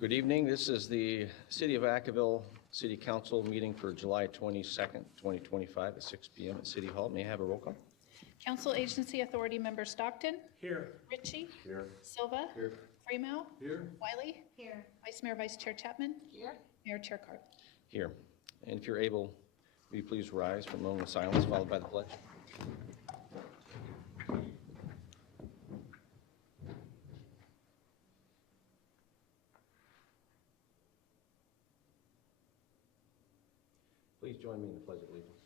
Good evening. This is the City of Vacaville City Council meeting for July 22nd, 2025 at 6 p.m. at City Hall. May I have a roll call? Council Agency Authority Member Stockton. Here. Ritchie. Here. Silva. Here. Freemel. Here. Wiley. Here. Vice Mayor, Vice Chair Chapman. Here. Mayor Chair Card. Here. And if you're able, will you please rise for a moment of silence followed by the pledge? Please join me in the Pledge of Allegiance.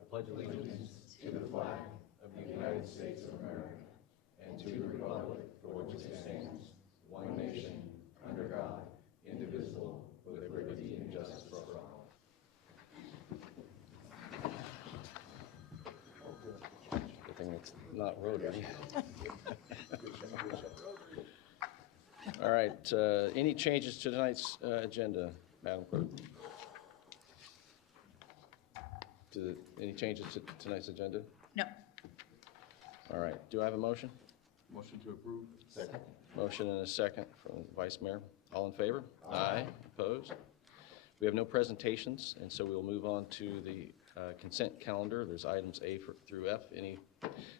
I pledge allegiance to the flag of the United States of America and to the republic for which it stands, one nation, under God, indivisible, with liberty and justice for all. Good thing it's not rotary. All right, any changes to tonight's agenda, Madam Clerk? Any changes to tonight's agenda? No. All right, do I have a motion? Motion to approve. Second. Motion and a second from the Vice Mayor. All in favor? Aye. Opposed? We have no presentations, and so we'll move on to the consent calendar. There's items A through F. Any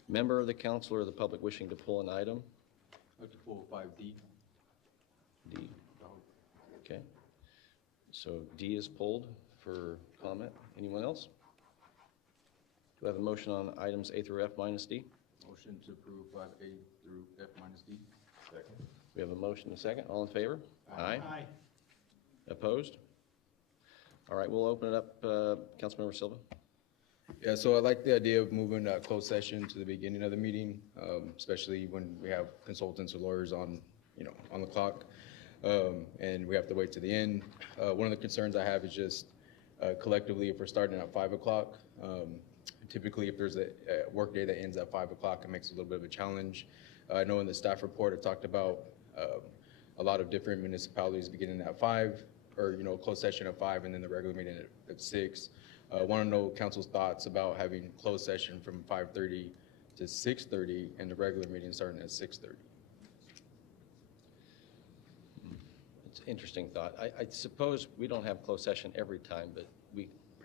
member of the council or the public wishing to pull an item? I'd like to pull 5D. D. Okay. So D is pulled for comment. Anyone else? Do I have a motion on items A through F minus D? Motion to approve 5A through F minus D. Second. We have a motion and a second. All in favor? Aye. Opposed? All right, we'll open it up. Councilmember Silva. Yeah, so I like the idea of moving closed session to the beginning of the meeting, especially when we have consultants or lawyers on the clock, and we have to wait to the end. One of the concerns I have is just collectively, if we're starting at 5 o'clock, typically if there's a work day that ends at 5 o'clock, it makes it a little bit of a challenge. I know in the staff report it talked about a lot of different municipalities beginning at 5, or closed session at 5, and then the regular meeting at 6. I want to know council's thoughts about having closed session from 5:30 to 6:30, and the regular meeting starting at 6:30. It's an interesting thought. I suppose we don't have closed session every time, but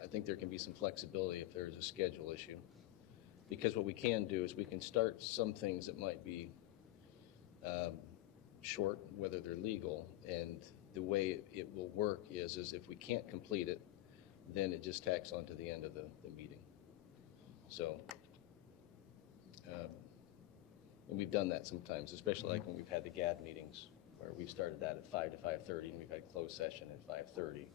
I think there can be some flexibility if there's a schedule issue. Because what we can do is we can start some things that might be short, whether they're legal, and the way it will work is if we can't complete it, then it just tacks on to the end of the meeting. So, and we've done that sometimes, especially like when we've had the GAD meetings, where we've started that at 5 to 5:30, and we've had closed session at 5:30.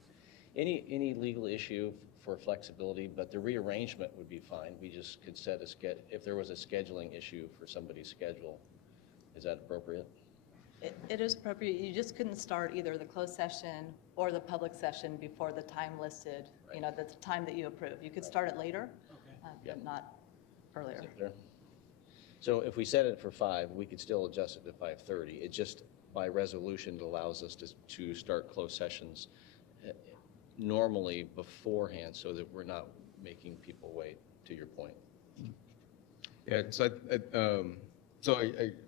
Any legal issue for flexibility, but the rearrangement would be fine. We just could set a schedule, if there was a scheduling issue for somebody's schedule. Is that appropriate? It is appropriate. You just couldn't start either the closed session or the public session before the time listed, Right. the time that you approve. You could start it later, Yeah. but not earlier. Is it clear? So if we set it for 5, we could still adjust it to 5:30. It just, by resolution, it allows us to start closed sessions normally beforehand so that we're not making people wait, to your point. Yeah, so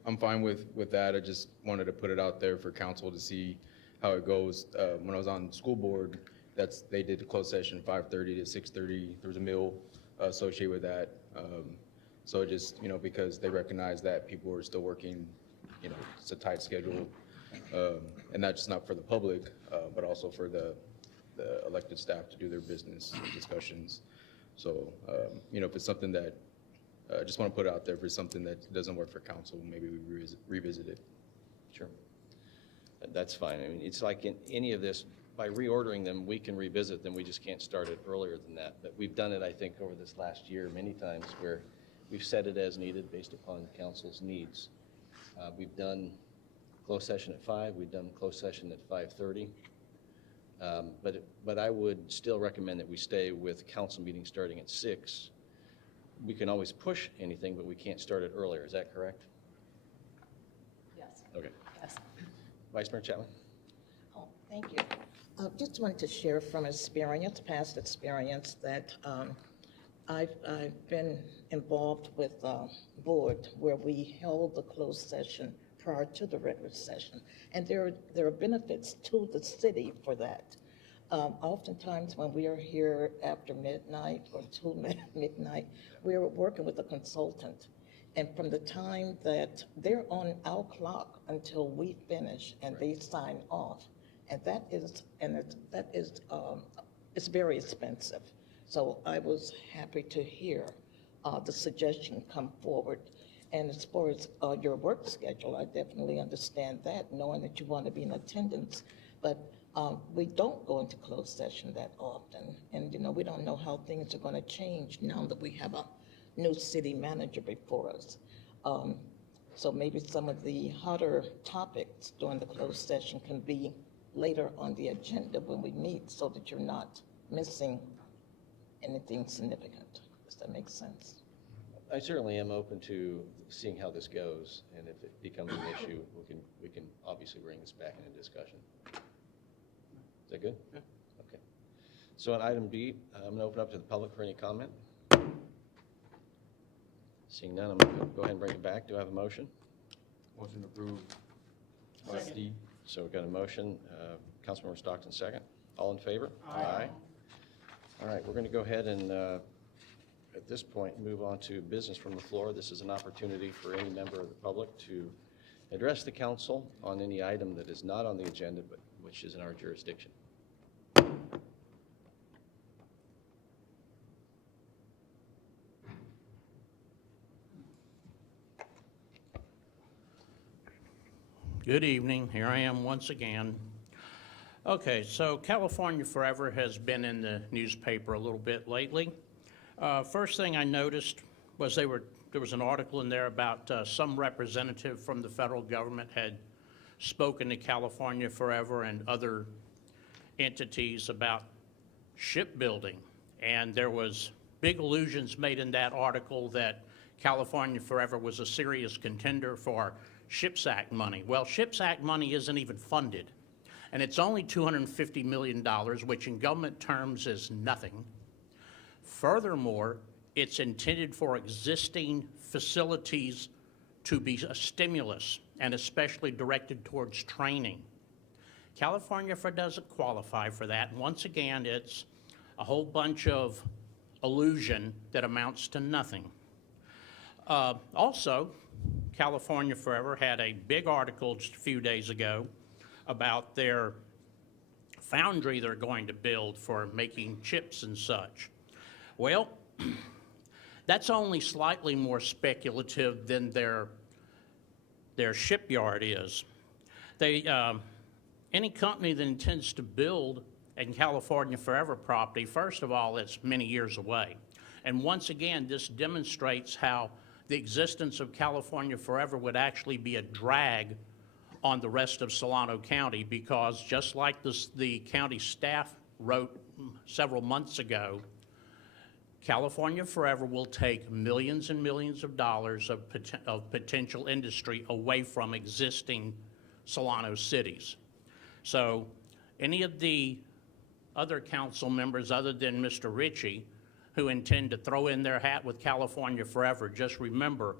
I'm fine with that. I just wanted to put it out there for council to see how it goes. When I was on school board, they did the closed session 5:30 to 6:30. There was a meal associated with that. So just, because they recognize that people are still working, it's a tight schedule. And that's not for the public, but also for the elected staff to do their business discussions. So, if it's something that, I just want to put it out there, if it's something that doesn't work for council, maybe we revisit it. Sure. That's fine. I mean, it's like in any of this, by reordering them, we can revisit them. We just can't start it earlier than that. But we've done it, I think, over this last year many times where we've set it as needed based upon council's needs. We've done closed session at 5. We've done closed session at 5:30. But I would still recommend that we stay with council meetings starting at 6. We can always push anything, but we can't start it earlier. Is that correct? Yes. Okay. Yes. Vice Mayor Chapman? Oh, thank you. Just wanted to share from past experience, that I've been involved with a board where we held the closed session prior to the regular session. And there are benefits to the city for that. Oftentimes when we are here after midnight or till midnight, we are working with a consultant. And from the time that they're on our clock until we finish and they sign off, and it's very expensive. So I was happy to hear the suggestion come forward. And as far as your work schedule, I definitely understand that, knowing that you want to be in attendance. But we don't go into closed session that often. And, we don't know how things are going to change now that we have a new city manager before us. So maybe some of the hotter topics during the closed session can be later on the agenda when we meet, so that you're not missing anything significant. Does that make sense? I certainly am open to seeing how this goes, and if it becomes an issue, we can obviously bring this back into discussion. Is that good? Yeah. Okay. So on item B, I'm going to open up to the public for any comment. Seeing none, I'm going to go ahead and bring it back. Do I have a motion? Motion approved. 5D. So we've got a motion. Councilmember Stockton, second. All in favor? Aye. All right, we're going to go ahead and, at this point, move on to business from the floor. This is an opportunity for any member of the public to address the council on any item that is not on the agenda, but which is in our jurisdiction. Good evening. Here I am once again. Okay, so California Forever has been in the newspaper a little bit lately. First thing I noticed was there was an article in there about some representative from the federal government had spoken to California Forever and other entities about shipbuilding. And there was big allusions made in that article that California Forever was a serious contender for CHIPS Act money. Well, CHIPS Act money isn't even funded, and it's only $250 million, which in government terms is nothing. Furthermore, it's intended for existing facilities to be a stimulus, and especially directed towards training. California doesn't qualify for that. And once again, it's a whole bunch of illusion that amounts to nothing. Also, California Forever had a big article just a few days ago about their foundry they're going to build for making chips and such. Well, that's only slightly more speculative than their shipyard is. Any company that intends to build in California Forever property, first of all, it's many years away. And once again, this demonstrates how the existence of California Forever would actually be a drag on the rest of Solano County, because just like the county staff wrote several months ago, California Forever will take millions and millions of dollars of potential industry away from existing Solano cities. So any of the other council members other than Mr. Ritchie who intend to throw in their hat with California Forever, just remember,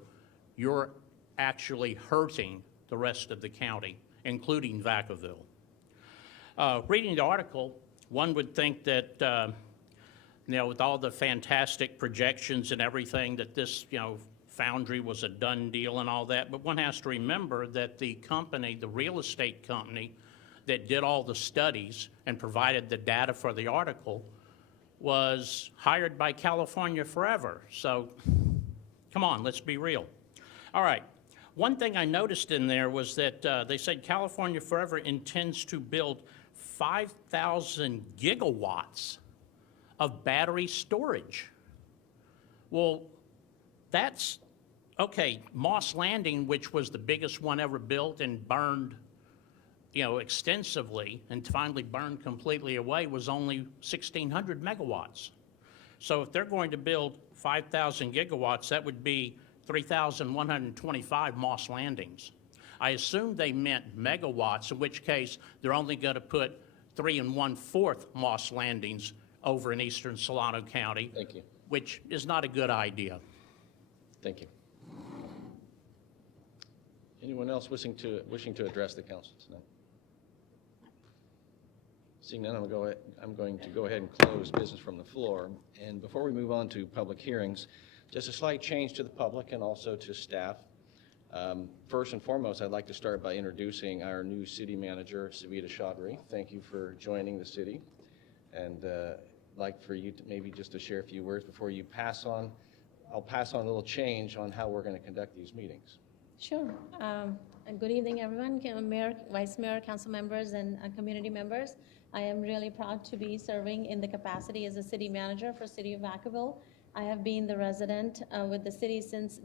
you're actually hurting the rest of the county, including Vacaville. Reading the article, one would think that, with all the fantastic projections and everything, that this, foundry was a done deal and all that, but one has to remember that the company, the real estate company that did all the studies and provided the data for the article, was hired by California Forever. So come on, let's be real. All right, one thing I noticed in there was that they said California Forever intends to build 5,000 gigawatts of battery storage. Well, that's, okay, Moss Landing, which was the biggest one ever built and burned extensively and finally burned completely away, was only 1,600 megawatts. So if they're going to build 5,000 gigawatts, that would be 3,125 Moss Landings. I assume they meant megawatts, in which case they're only going to put 3 1/4 Moss Landings over in eastern Solano County. Thank you. Which is not a good idea. Thank you. Anyone else wishing to address the council tonight? Seeing none, I'm going to go ahead and close business from the floor. And before we move on to public hearings, just a slight change to the public and also to staff. First and foremost, I'd like to start by introducing our new city manager, Savita Chaudhry. Thank you for joining the city. And I'd like for you to maybe just to share a few words before you pass on. I'll pass on a little change on how we're going to conduct these meetings. Sure. And good evening, everyone, Mayor, Vice Mayor, council members, and community members. I am really proud to be serving in the capacity as a city manager for City of Vacaville. I have been the resident with the city since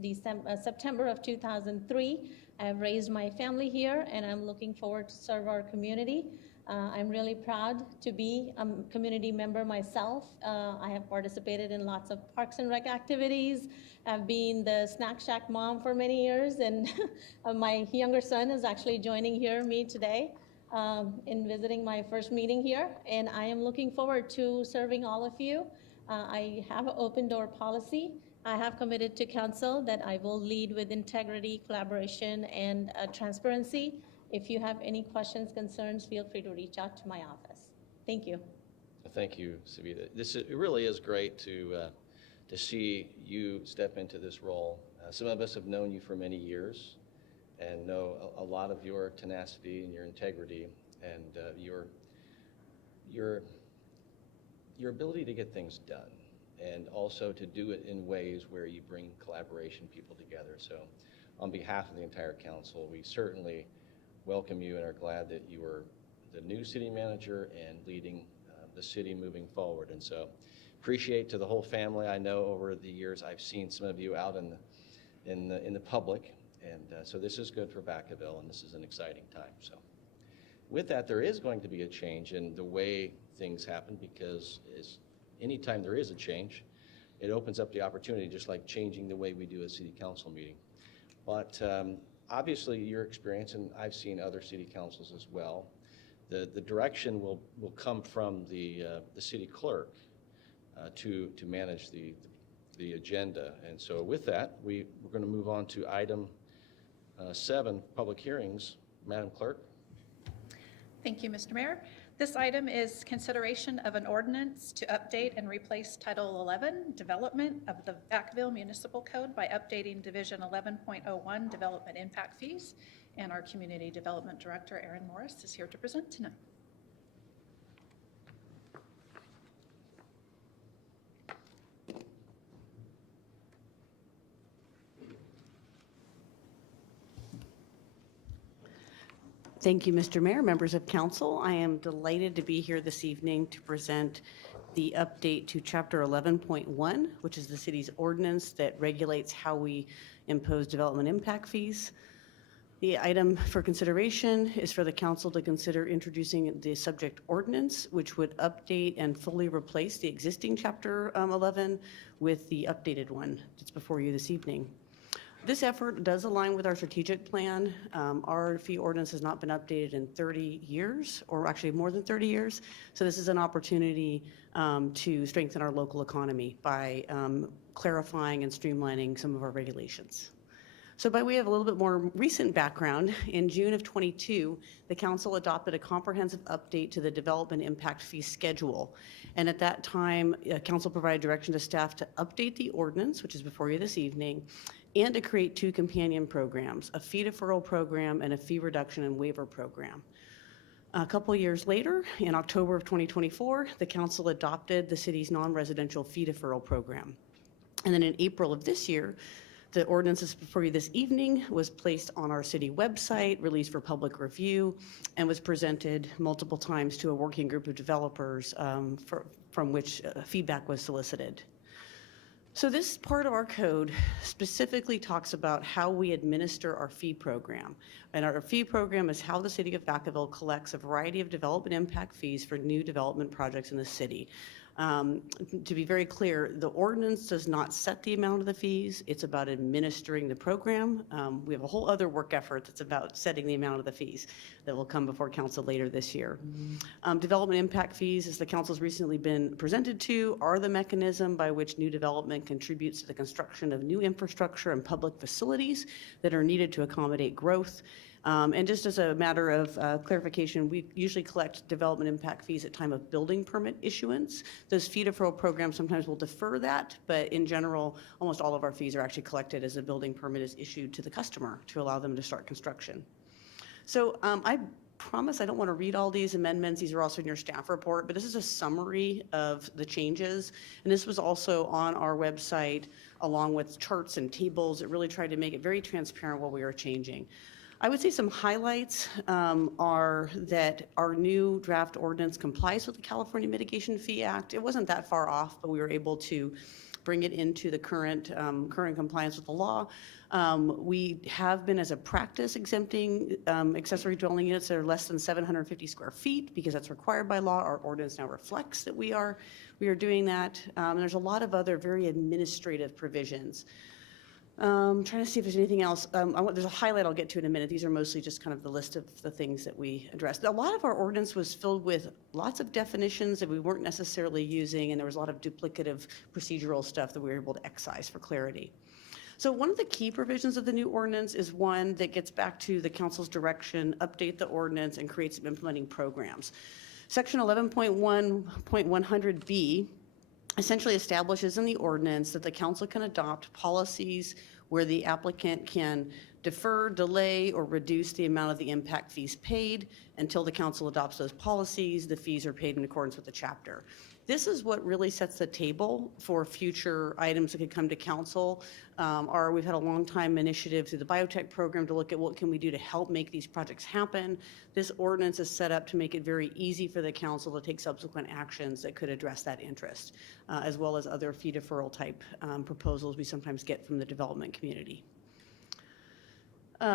September of 2003. I have raised my family here, and I'm looking forward to serve our community. I'm really proud to be a community member myself. I have participated in lots of Parks and Rec activities. I've been the Snack Shack mom for many years, and my younger son is actually joining me today in visiting my first meeting here, and I am looking forward to serving all of you. I have an open door policy. I have committed to council that I will lead with integrity, collaboration, and transparency. If you have any questions, concerns, feel free to reach out to my office. Thank you. Thank you, Savita. It really is great to see you step into this role. Some of us have known you for many years and know a lot of your tenacity and your integrity and your ability to get things done, and also to do it in ways where you bring collaboration, people together. So on behalf of the entire council, we certainly welcome you and are glad that you are the new city manager and leading the city moving forward. And so appreciate to the whole family. I know over the years I've seen some of you out in the public, and so this is good for Vacaville, and this is an exciting time. So with that, there is going to be a change in the way things happen, because anytime there is a change, it opens up the opportunity, just like changing the way we do a city council meeting. But obviously your experience, and I've seen other city councils as well, the direction will come from the city clerk to manage the agenda. And so with that, we're going to move on to item 7, public hearings. Madam Clerk. Thank you, Mr. Mayor. This item is consideration of an ordinance to update and replace Title 11, Development of the Vacaville Municipal Code by updating Division 11.01, Development Impact Fees. And our Community Development Director, Aaron Morris, is here to present tonight. Thank you, Mr. Mayor, members of council. I am delighted to be here this evening to present the update to Chapter 11.1, which is the city's ordinance that regulates how we impose development impact fees. The item for consideration is for the council to consider introducing the subject ordinance, which would update and fully replace the existing Chapter 11 with the updated one that's before you this evening. This effort does align with our strategic plan. Our fee ordinance has not been updated in 30 years, or actually more than 30 years. So this is an opportunity to strengthen our local economy by clarifying and streamlining some of our regulations. So by way of a little bit more recent background, in June of 22, the council adopted a comprehensive update to the development impact fee schedule. And at that time, council provided direction to staff to update the ordinance, which is before you this evening, and to create 2 companion programs, a fee deferral program and a fee reduction and waiver program. A couple years later, in October of 2024, the council adopted the city's non-residential fee deferral program. And then in April of this year, the ordinance that's before you this evening was placed on our city website, released for public review, and was presented multiple times to a working group of developers from which feedback was solicited. So this part of our code specifically talks about how we administer our fee program. And our fee program is how the city of Vacaville collects a variety of development impact fees for new development projects in the city. To be very clear, the ordinance does not set the amount of the fees. It's about administering the program. We have a whole other work effort that's about setting the amount of the fees that will come before council later this year. Development impact fees, as the council's recently been presented to, are the mechanism by which new development contributes to the construction of new infrastructure and public facilities that are needed to accommodate growth. And just as a matter of clarification, we usually collect development impact fees at time of building permit issuance. Those fee deferral programs sometimes will defer that, but in general, almost all of our fees are actually collected as a building permit is issued to the customer to allow them to start construction. So I promise I don't want to read all these amendments. These are also in your staff report, but this is a summary of the changes. And this was also on our website along with charts and tables. It really tried to make it very transparent what we were changing. I would say some highlights are that our new draft ordinance complies with the California Mitigation Fee Act. It wasn't that far off, but we were able to bring it into the current compliance with the law. We have been, as a practice, exempting accessory dwelling units that are less than 750 square feet because that's required by law. Our ordinance now reflects that we are doing that. There's a lot of other very administrative provisions. Trying to see if there's anything else. There's a highlight I'll get to in a minute. These are mostly just kind of the list of the things that we addressed. A lot of our ordinance was filled with lots of definitions that we weren't necessarily using, and there was a lot of duplicative procedural stuff that we were able to excise for clarity. So one of the key provisions of the new ordinance is one that gets back to the council's direction, update the ordinance, and create some implementing programs. Section 11.1.100B essentially establishes in the ordinance that the council can adopt policies where the applicant can defer, delay, or reduce the amount of the impact fees paid until the council adopts those policies. The fees are paid in accordance with the chapter. This is what really sets the table for future items that could come to council. We've had a long time initiative through the biotech program to look at what can we do to help make these projects happen. This ordinance is set up to make it very easy for the council to take subsequent actions that could address that interest, as well as other fee deferral type proposals we sometimes get from the development community.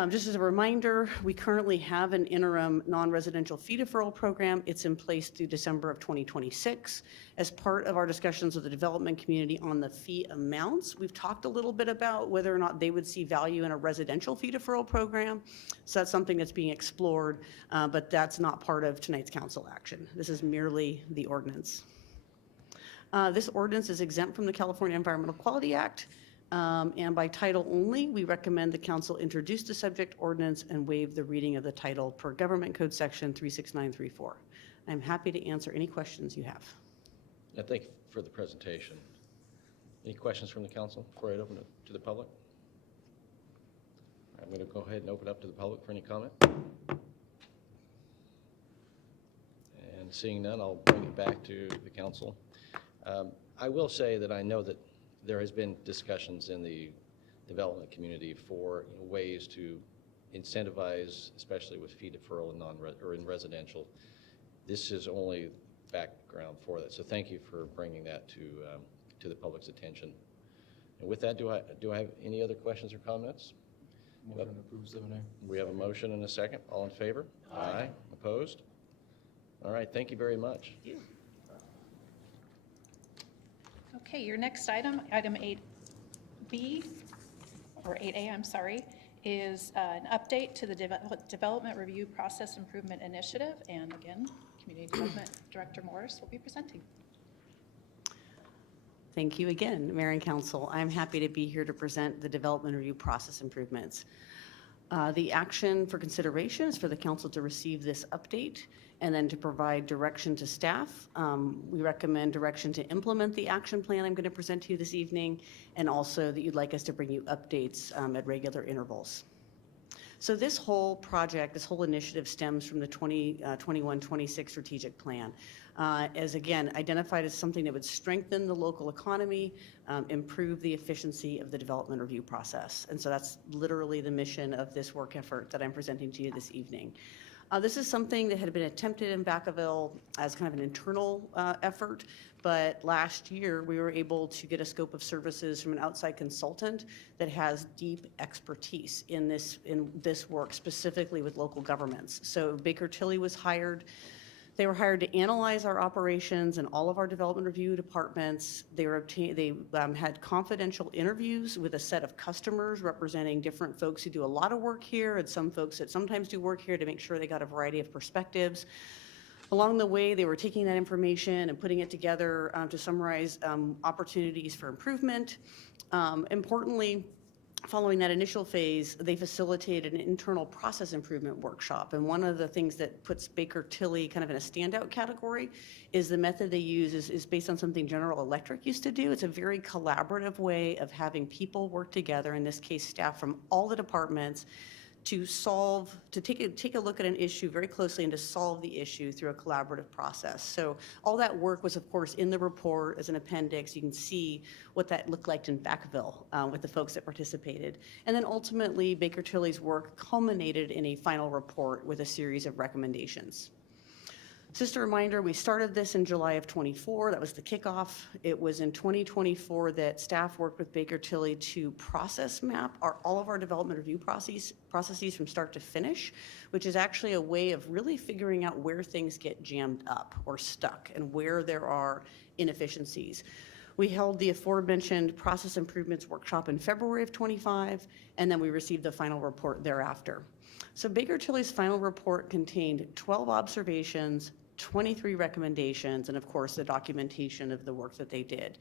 Just as a reminder, we currently have an interim non-residential fee deferral program. It's in place through December of 2026. As part of our discussions with the development community on the fee amounts, we've talked a little bit about whether or not they would see value in a residential fee deferral program. So that's something that's being explored, but that's not part of tonight's council action. This is merely the ordinance. This ordinance is exempt from the California Environmental Quality Act. And by title only, we recommend the council introduce the subject ordinance and waive the reading of the title per Government Code Section 36934. I'm happy to answer any questions you have. Thank you for the presentation. Any questions from the council before I open it to the public? I'm going to go ahead and open up to the public for any comment. And seeing none, I'll bring it back to the council. I will say that I know that there has been discussions in the development community for ways to incentivize, especially with fee deferral and in residential. This is only background for that. So thank you for bringing that to the public's attention. And with that, do I have any other questions or comments? Motion to approve 7A. We have a motion and a second. All in favor? Aye. Opposed? All right. Thank you very much. Thank you. Okay, your next item 8B, or 8A, I'm sorry, is an update to the Development Review Process Improvement Initiative. And again, Community Development Director Morris will be presenting. Thank you again, Mayor and Council. I'm happy to be here to present the Development Review Process Improvements. The action for consideration is for the council to receive this update and then to provide direction to staff. We recommend direction to implement the action plan I'm going to present to you this evening, and also that you'd like us to bring you updates at regular intervals. So this whole project, this whole initiative stems from the 2021-26 strategic plan. As again, identified as something that would strengthen the local economy, improve the efficiency of the development review process. And so that's literally the mission of this work effort that I'm presenting to you this evening. This is something that had been attempted in Vacaville as kind of an internal effort, but last year we were able to get a scope of services from an outside consultant that has deep expertise in this work, specifically with local governments. So Baker Tilly was hired They were hired to analyze our operations and all of our development review departments. They had confidential interviews with a set of customers representing different folks who do a lot of work here and some folks that sometimes do work here to make sure they got a variety of perspectives. Along the way, they were taking that information and putting it together to summarize opportunities for improvement. Importantly, following that initial phase, they facilitated an internal process improvement workshop. And one of the things that puts Baker Tilly kind of in a standout category is the method they use is based on something General Electric used to do. It's a very collaborative way of having people work together, in this case, staff from all the departments, to take a look at an issue very closely and to solve the issue through a collaborative process. So all that work was, of course, in the report as an appendix. You can see what that looked like in Vacaville with the folks that participated. And then ultimately, Baker Tilly's work culminated in a final report with a series of recommendations. Just a reminder, we started this in July of 24. That was the kickoff. It was in 2024 that staff worked with Baker Tilly to process map all of our development review processes from start to finish, which is actually a way of really figuring out where things get jammed up or stuck and where there are inefficiencies. We held the aforementioned process improvements workshop in February of 25, and then we received the final report thereafter. So Baker Tilly's final report contained 12 observations, 23 recommendations, and of course, the documentation of the work that they did.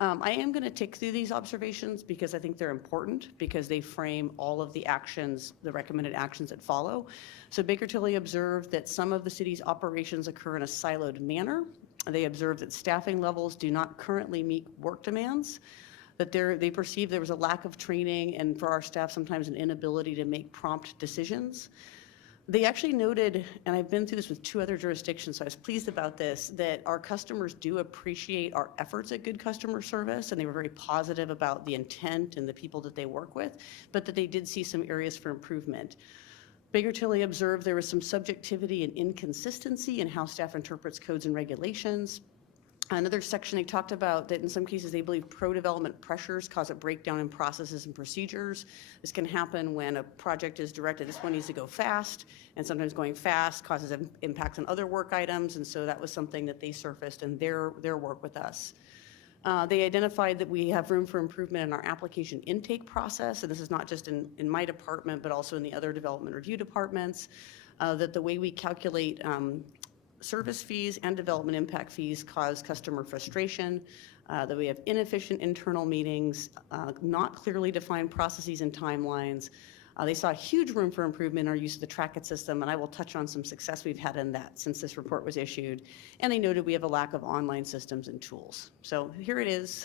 I am going to tick through these observations because I think they're important because they frame all of the actions, the recommended actions that follow. So Baker Tilly observed that some of the city's operations occur in a siloed manner. They observed that staffing levels do not currently meet work demands, that they perceived there was a lack of training and for our staff sometimes an inability to make prompt decisions. They actually noted, and I've been through this with 2 other jurisdictions, so I was pleased about this, that our customers do appreciate our efforts at good customer service, and they were very positive about the intent and the people that they work with, but that they did see some areas for improvement. Baker Tilly observed there was some subjectivity and inconsistency in how staff interprets codes and regulations. Another section they talked about that in some cases they believe pro-development pressures cause a breakdown in processes and procedures. This can happen when a project is directed, this one needs to go fast, and sometimes going fast causes impacts on other work items, and so that was something that they surfaced in their work with us. They identified that we have room for improvement in our application intake process, and this is not just in my department, but also in the other development review departments, that the way we calculate service fees and development impact fees cause customer frustration, that we have inefficient internal meetings, not clearly defined processes and timelines. They saw huge room for improvement in our use of the Track-It system, and I will touch on some success we've had in that since this report was issued. And they noted we have a lack of online systems and tools. So here it is.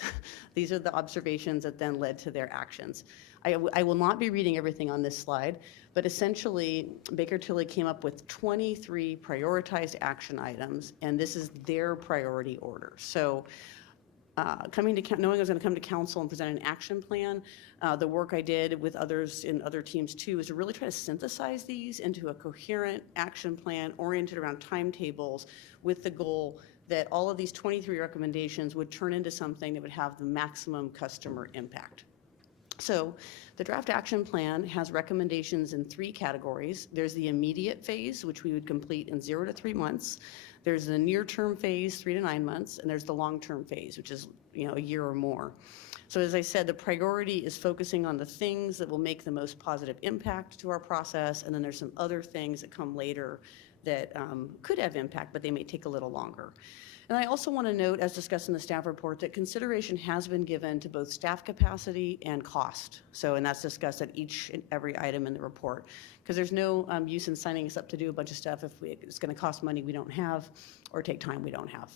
These are the observations that then led to their actions. I will not be reading everything on this slide, but essentially Baker Tilly came up with 23 prioritized action items, and this is their priority order. So knowing I was going to come to council and present an action plan, the work I did with others in other teams too is to really try to synthesize these into a coherent action plan oriented around timetables with the goal that all of these 23 recommendations would turn into something that would have the maximum customer impact. So the draft action plan has recommendations in 3 categories. There's the immediate phase, which we would complete in 0 to 3 months. There's the near-term phase, 3 to 9 months, and there's the long-term phase, which is a year or more. So as I said, the priority is focusing on the things that will make the most positive impact to our process, and then there's some other things that come later that could have impact, but they may take a little longer. And I also want to note, as discussed in the staff report, that consideration has been given to both staff capacity and cost. So, and that's discussed at each and every item in the report, because there's no use in signing us up to do a bunch of stuff if it's going to cost money we don't have or take time we don't have.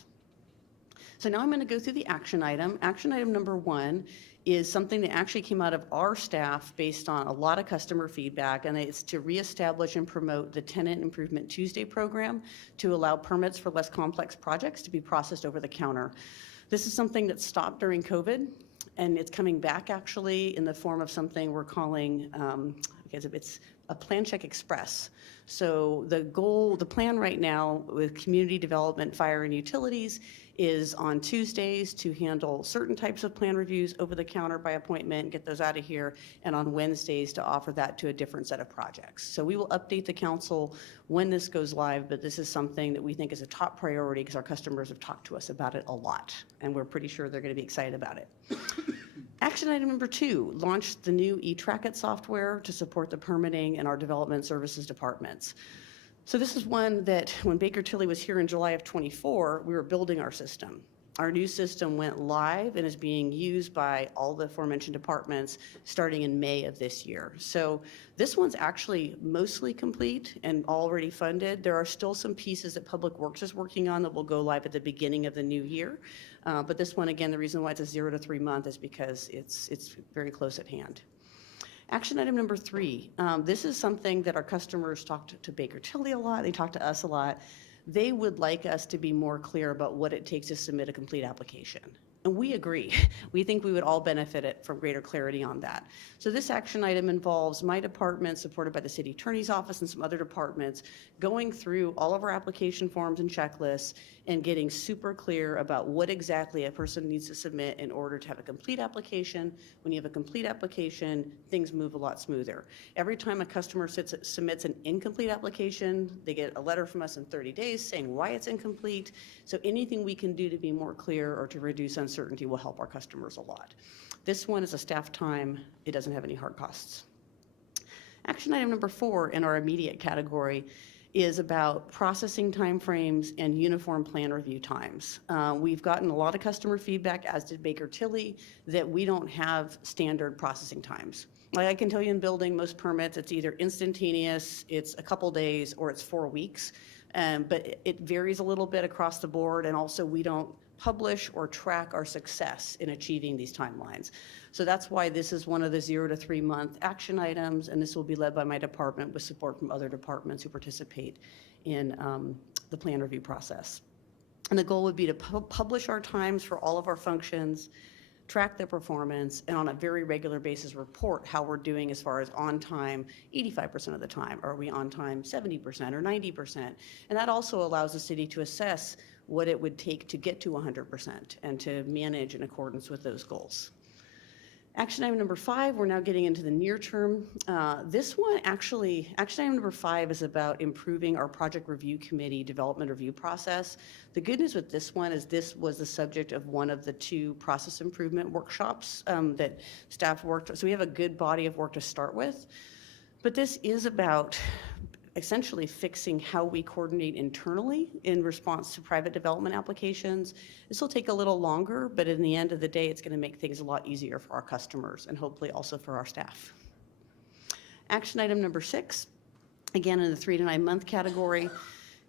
So now I'm going to go through the action item. Action item number 1 is something that actually came out of our staff based on a lot of customer feedback, and it's to reestablish and promote the Tenant Improvement Tuesday program to allow permits for less complex projects to be processed over the counter. This is something that stopped during COVID, and it's coming back actually in the form of something we're calling, I because it's a Plan Check Express. So the plan right now with community development, fire, and utilities is on Tuesdays to handle certain types of plan reviews over the counter by appointment, get those out of here, and on Wednesdays to offer that to a different set of projects. So we will update the council when this goes live, but this is something that we think is a top priority because our customers have talked to us about it a lot, and we're pretty sure they're going to be excited about it. Action item number 2, launch the new eTrackit software to support the permitting and our development services departments. So this is one that when Baker Tilly was here in July of '24, we were building our system. Our new system went live and is being used by all the aforementioned departments starting in May of this year. So this one's actually mostly complete and already funded. There are still some pieces that Public Works is working on that will go live at the beginning of the new year. But this one, again, the reason why it's a 0 to 3 month is because it's very close at hand. Action item number 3, this is something that our customers talked to Baker Tilly a lot, they talked to us a lot. They would like us to be more clear about what it takes to submit a complete application. And we agree. We think we would all benefit from greater clarity on that. So this action item involves my department, supported by the city attorney's office and some other departments, going through all of our application forms and checklists and getting super clear about what exactly a person needs to submit in order to have a complete application. When you have a complete application, things move a lot smoother. Every time a customer submits an incomplete application, they get a letter from us in 30 days saying why it's incomplete. So anything we can do to be more clear or to reduce uncertainty will help our customers a lot. This one is a staff time. It doesn't have any hard costs. Action item number 4 in our immediate category is about processing timeframes and uniform plan review times. We've gotten a lot of customer feedback, as did Baker Tilly, that we don't have standard processing times. Like I can tell you in building most permits, it's either instantaneous, it's a couple days, or it's 4 weeks. But it varies a little bit across the board, and also we don't publish or track our success in achieving these timelines. So that's why this is one of the 0 to 3 month action items, and this will be led by my department with support from other departments who participate in the plan review process. And the goal would be to publish our times for all of our functions, track their performance, and on a very regular basis report how we're doing as far as on time 85% of the time. Are we on time 70% or 90%? And that also allows the city to assess what it would take to get to 100% and to manage in accordance with those goals. Action item number 5, we're now getting into the near term. This one actually, action item number 5 is about improving our project review committee development review process. The good news with this one is this was the subject of one of the 2 process improvement workshops that staff worked. So we have a good body of work to start with. But this is about essentially fixing how we coordinate internally in response to private development applications. This will take a little longer, but in the end of the day, it's going to make things a lot easier for our customers and hopefully also for our staff. Action item number 6, again in the 3 to 9 month category,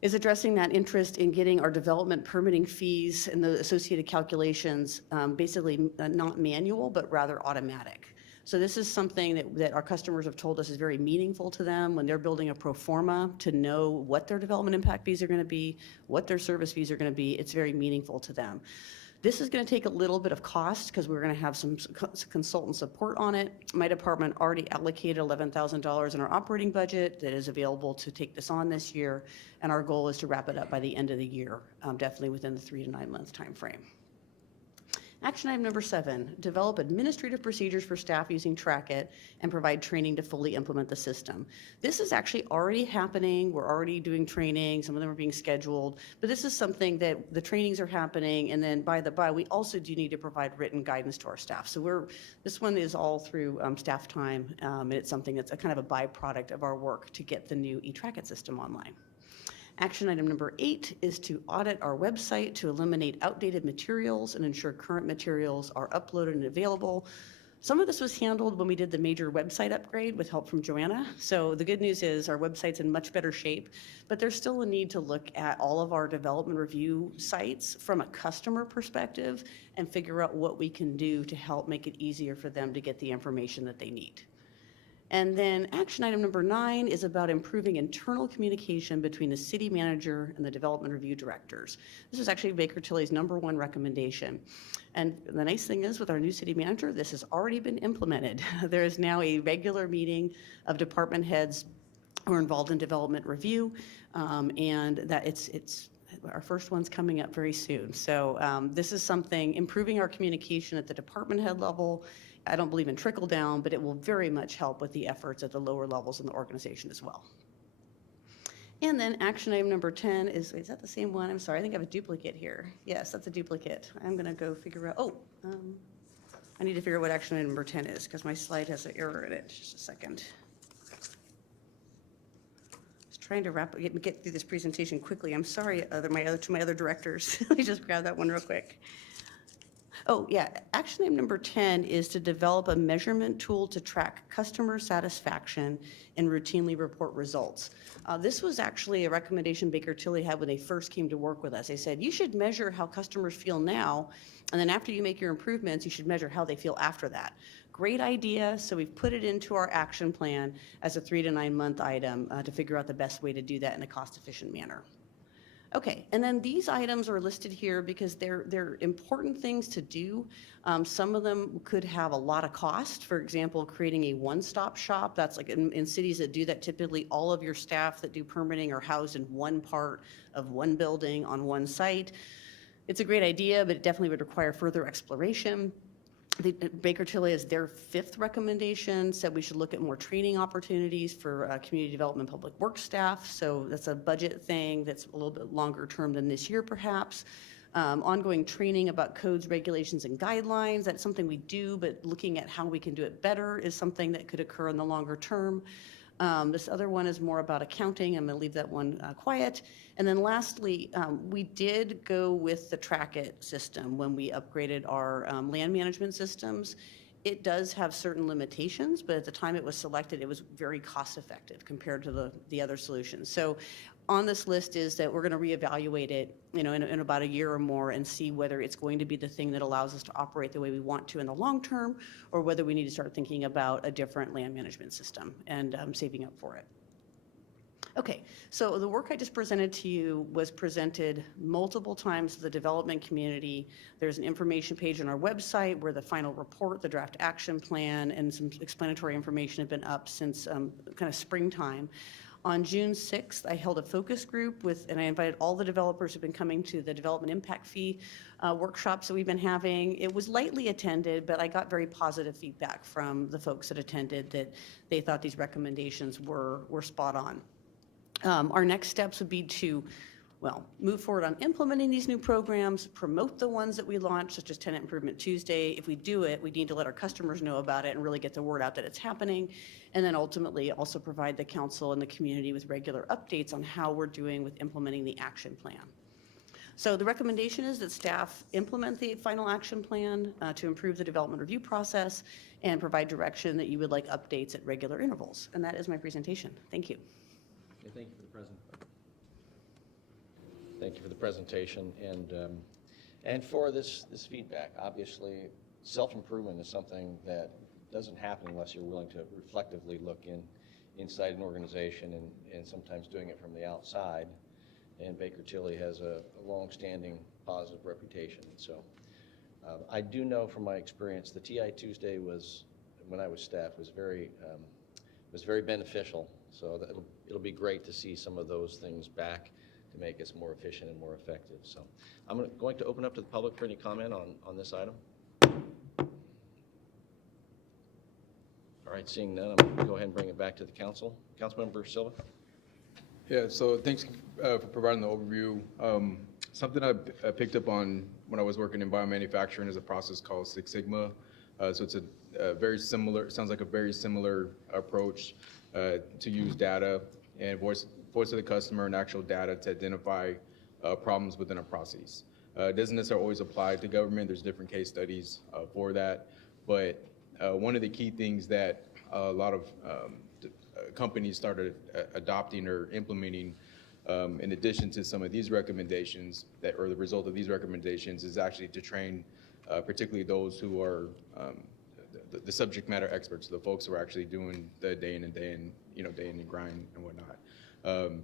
is addressing that interest in getting our development permitting fees and the associated calculations basically not manual, but rather automatic. So this is something that our customers have told us is very meaningful to them when they're building a pro forma to know what their development impact fees are going to be, what their service fees are going to be. It's very meaningful to them. This is going to take a little bit of cost because we're going to have some consultant support on it. My department already allocated $11,000 in our operating budget that is available to take this on this year, and our goal is to wrap it up by the end of the year, definitely within the 3 to 9 month time frame. Action item number 7, develop administrative procedures for staff using Trackit and provide training to fully implement the system. This is actually already happening. We're already doing training. Some of them are being scheduled, but this is something that the trainings are happening. And then by the by, we also do need to provide written guidance to our staff. So this one is all through staff time. And it's something that's a kind of a byproduct of our work to get the new eTrackit system online. Action item number 8 is to audit our website to eliminate outdated materials and ensure current materials are uploaded and available. Some of this was handled when we did the major website upgrade with help from Joanna. So the good news is our website's in much better shape, but there's still a need to look at all of our development review sites from a customer perspective and figure out what we can do to help make it easier for them to get the information that they need. And then action item number 9 is about improving internal communication between the city manager and the development review directors. This is actually Baker Tilly's #1 recommendation. And the nice thing is with our new city manager, this has already been implemented. There is now a regular meeting of department heads who are involved in development review, and that it's our first one's coming up very soon. So this is something, improving our communication at the department head level. I don't believe in trickle down, but it will very much help with the efforts at the lower levels in the organization as well. And then action item number 10 is that the same one? I'm sorry, I think I have a duplicate here. Yes, that's a duplicate. I'm gonna go figure out, I need to figure out what action item number 10 is because my slide has an error in it. Just a second. Trying to get through this presentation quickly. I'm sorry to my other directors. Let me just grab that one real quick. Oh, yeah, action item number 10 is to develop a measurement tool to track customer satisfaction and routinely report results. This was actually a recommendation Baker Tilly had when they first came to work with us. They said, you should measure how customers feel now, and then after you make your improvements, you should measure how they feel after that. Great idea, so we've put it into our action plan as a 3 to 9 month item to figure out the best way to do that in a cost-efficient manner. Okay, and then these items are listed here because they're important things to do. Some of them could have a lot of cost. For example, creating a one-stop shop. That's like in cities that do that, typically all of your staff that do permitting are housed in one part of one building on one site. It's a great idea, but it definitely would require further exploration. Baker Tilly, as their 5th recommendation, said we should look at more training opportunities for community development public works staff. So that's a budget thing that's a little bit longer term than this year, perhaps. Ongoing training about codes, regulations, and guidelines. That's something we do, but looking at how we can do it better is something that could occur in the longer term. This other one is more about accounting. I'm going to leave that one quiet. And then lastly, we did go with the Track It system when we upgraded our land management systems. It does have certain limitations, but at the time it was selected, it was very cost effective compared to the other solutions. So on this list is that we're going to reevaluate it, in about a year or more and see whether it's going to be the thing that allows us to operate the way we want to in the long term, or whether we need to start thinking about a different land management system and saving up for it. Okay, so the work I just presented to you was presented multiple times to the development community. There's an information page on our website where the final report, the draft action plan, and some explanatory information have been up since kind of springtime. On June 6th, I held a focus group and I invited all the developers who've been coming to the development impact fee workshops that we've been having. It was lightly attended, but I got very positive feedback from the folks that attended that they thought these recommendations were spot on. Our next steps would be to, move forward on implementing these new programs, promote the ones that we launched, such as Tenant Improvement Tuesday. If we do it, we need to let our customers know about it and really get the word out that it's happening. And then ultimately also provide the council and the community with regular updates on how we're doing with implementing the action plan. So the recommendation is that staff implement the final action plan to improve the development review process and provide direction that you would like updates at regular intervals. And that is my presentation. Thank you. Okay, thank you for the presentation. Thank you for the presentation and for this feedback. Obviously, self-improvement is something that doesn't happen unless you're willing to reflectively look inside an organization and sometimes doing it from the outside. And Baker Tilly has a long-standing positive reputation. So I do know from my experience, the TI Tuesday was, when I was staff, was very beneficial. So it'll be great to see some of those things back to make us more efficient and more effective. So I'm going to open up to the public for any comment on this item. All right, seeing none, I'm going to go ahead and bring it back to the council. Councilmember Silva. Yeah, so thanks for providing the overview. Something I picked up on when I was working in biomanufacturing is a process called Six Sigma. So it's a very similar, sounds like a very similar approach to use data and voice of the customer and actual data to identify problems within a process. It doesn't necessarily always apply to government. There's different case studies for that. But one of the key things that a lot of companies started adopting or implementing in addition to some of these recommendations or the result of these recommendations is actually to train particularly those who are the subject matter experts, the folks who are actually doing the day in and day in and grind and whatnot.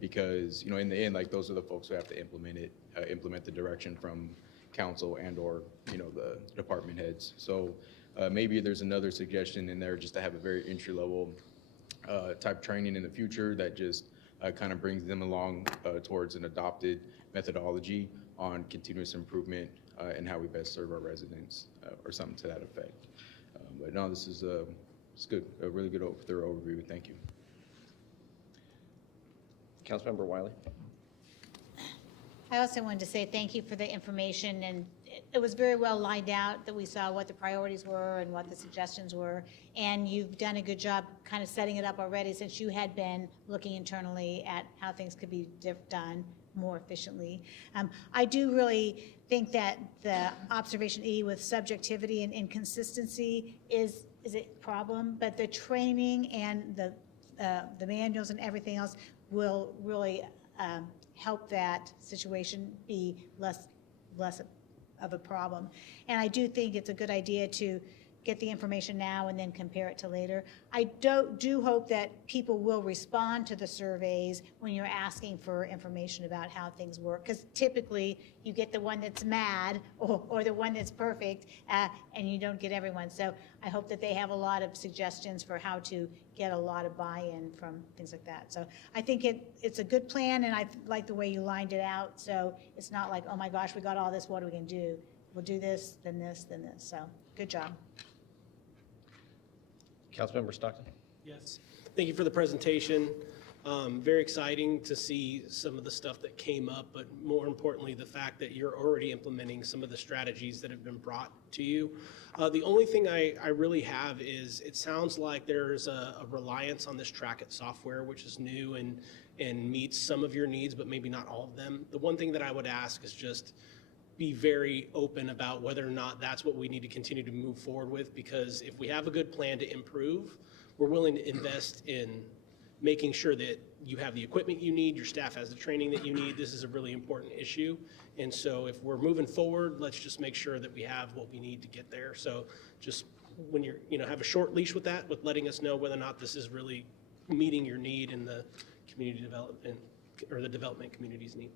Because, in the end, like, those are the folks who have to implement the direction from council and/or, the department heads. So maybe there's another suggestion in there just to have a very entry-level type training in the future that just kind of brings them along towards an adopted methodology on continuous improvement and how we best serve our residents or something to that effect. But no, this is it's good, a really good thorough overview. Thank you. Councilmember Wiley? I also wanted to say thank you for the information, and it was very well lined out that we saw what the priorities were and what the suggestions were, and you've done a good job kind of setting it up already since you had been looking internally at how things could be done more efficiently. I do really think that the observation E with subjectivity and inconsistency is a problem, but the training and the manuals and everything else will really help that situation be less of a problem. And I do think it's a good idea to get the information now and then compare it to later. I do hope that people will respond to the surveys when you're asking for information about how things work, because typically you get the one that's mad or the one that's perfect, and you don't get everyone. So I hope that they have a lot of suggestions for how to get a lot of buy-in from things like that. So I think it's a good plan, and I like the way you lined it out. So it's not like, oh my gosh, we got all this, what are we gonna do? We'll do this, then this, then this. So good job. Councilmember Stockton? Yes, thank you for the presentation. Very exciting to see some of the stuff that came up, but more importantly, the fact that you're already implementing some of the strategies that have been brought to you. The only thing I really have is, it sounds like there's a reliance on this Track It software, which is new and meets some of your needs, but maybe not all of them. The one thing that I would ask is just be very open about whether or not that's what we need to continue to move forward with, because if we have a good plan to improve, we're willing to invest in making sure that you have the equipment you need, your staff has the training that you need. This is a really important issue. And so if we're moving forward, let's just make sure that we have what we need to get there. So just when you're, have a short leash with that, with letting us know whether or not this is really meeting your need and the community development or the development community's need.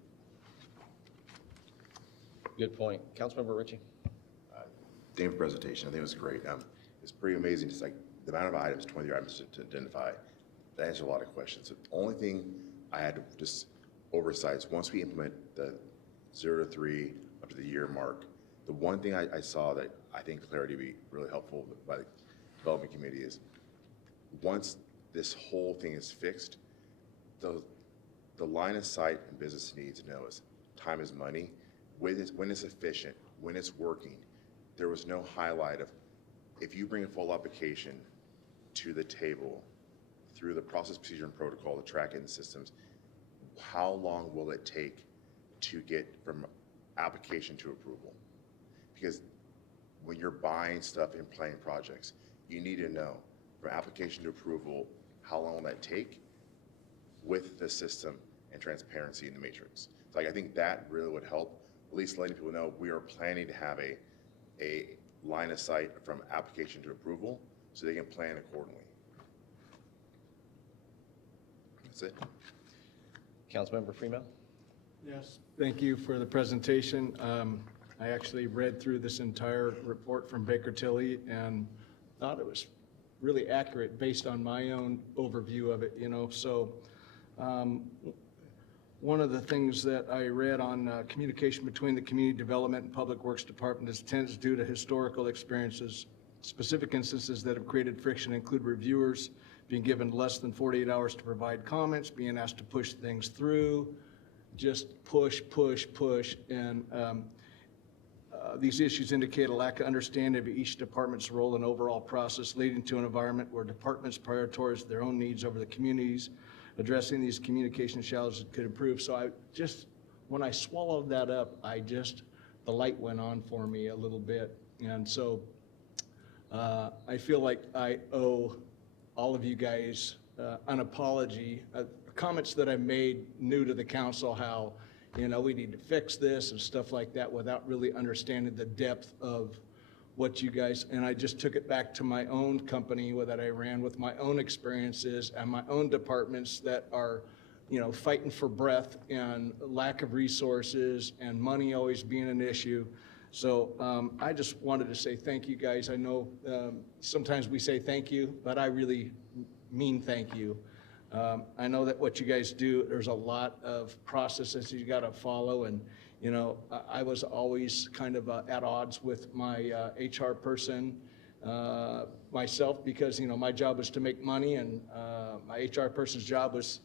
Good point. Councilmember Ritchie? Thank you for the presentation. I think it was great. It's pretty amazing, just like the amount of items, 20 items to identify. That answered a lot of questions. The only thing I had to just oversight is once we implement the 0 to 3 up to the year mark, the one thing I saw that I think clarity would be really helpful by the development committee is once this whole thing is fixed, the line of sight and business needs to know is time is money. When it's efficient, when it's working, there was no highlight of, if you bring a full application to the table through the process, procedure, and protocol, the tracking systems, how long will it take to get from application to approval? Because when you're buying stuff and planning projects, you need to know from application to approval, how long will that take with the system and transparency in the matrix. So I think that really would help, at least letting people know we are planning to have a line of sight from application to approval so they can plan accordingly. That's it. Councilmember Freeman? Yes, thank you for the presentation. I actually read through this entire report from Baker Tilly and thought it was really accurate based on my own overview of it, So one of the things that I read on communication between the Community Development and Public Works Department is tends due to historical experiences. Specific instances that have created friction include reviewers being given less than 48 hours to provide comments, being asked to push things through, just push, and these issues indicate a lack of understanding of each department's role and overall process, leading to an environment where departments prioritize their own needs over the communities. Addressing these communication challenges could improve. So when I swallowed that up, the light went on for me a little bit. And so I feel like I owe all of you guys an apology. Comments that I made new to the council, how, we need to fix this and stuff like that without really understanding the depth of what you guys, and I just took it back to my own company that I ran with my own experiences and my own departments that are, fighting for breath and lack of resources and money always being an issue. So I just wanted to say thank you guys. I know sometimes we say thank you, but I really mean thank you. I know that what you guys do, there's a lot of processes you got to follow, and I was always kind of at odds with my HR person, myself, because my job was to make money, and my HR person's job was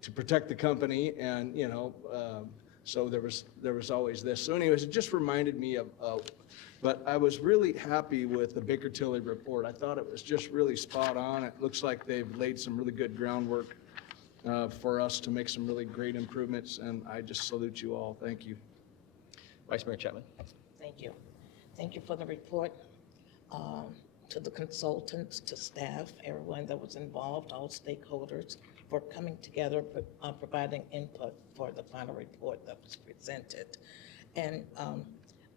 to protect the company, and so there was always this. So anyways, it just reminded me of but I was really happy with the Baker Tilly report. I thought it was just really spot on. It looks like they've laid some really good groundwork for us to make some really great improvements, and I just salute you all. Thank you. Vice Mayor Chapman. Thank you. Thank you for the report. To the consultants, to staff, everyone that was involved, all stakeholders, for coming together, providing input for the final report that was presented. And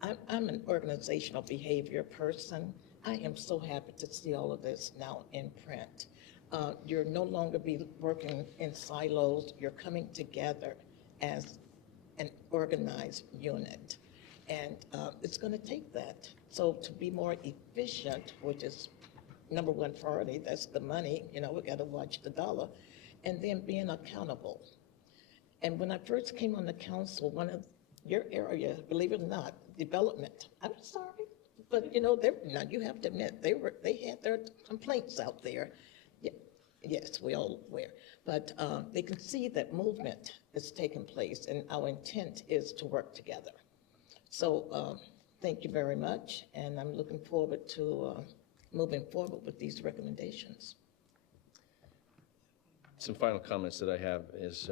I'm an organizational behavior person. I am so happy to see all of this now in print. You're no longer be working in silos. You're coming together as an organized unit. And it's going to take that. So to be more efficient, which is number one priority, that's the money, we got to watch the dollar, and then being accountable. And when I first came on the council, one of your area, believe it or not, development, I'm sorry, but now you have to admit, they had their complaints out there. Yeah, yes, we all aware, but they can see that movement is taking place, and our intent is to work together. So thank you very much, and I'm looking forward to moving forward with these recommendations. Some final comments that I have is,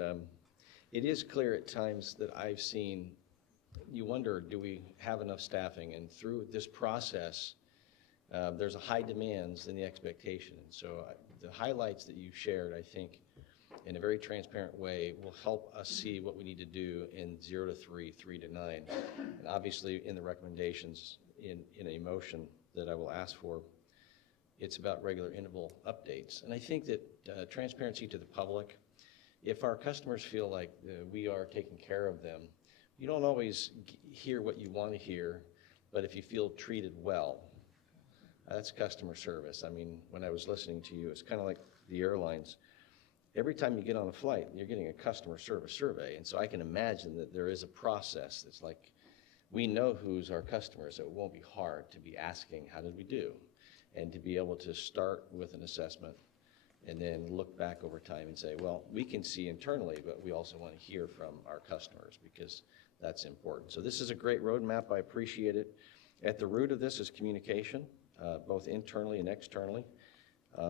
it is clear at times that I've seen, you wonder, do we have enough staffing? And through this process, there's a high demands than the expectation. And so the highlights that you shared, I think, in a very transparent way will help us see what we need to do in 0 to 3, 3 to 9. And obviously in the recommendations in a motion that I will ask for, it's about regular interval updates. And I think that transparency to the public, if our customers feel like we are taking care of them, you don't always hear what you want to hear, but if you feel treated well, that's customer service. I mean, when I was listening to you, it's kind of like the airlines. Every time you get on a flight, you're getting a customer service survey. And so I can imagine that there is a process that's like, we know who's our customers, so it won't be hard to be asking, how did we do? And to be able to start with an assessment and then look back over time and say, well, we can see internally, but we also want to hear from our customers because that's important. So this is a great roadmap. I appreciate it. At the root of this is communication, both internally and externally.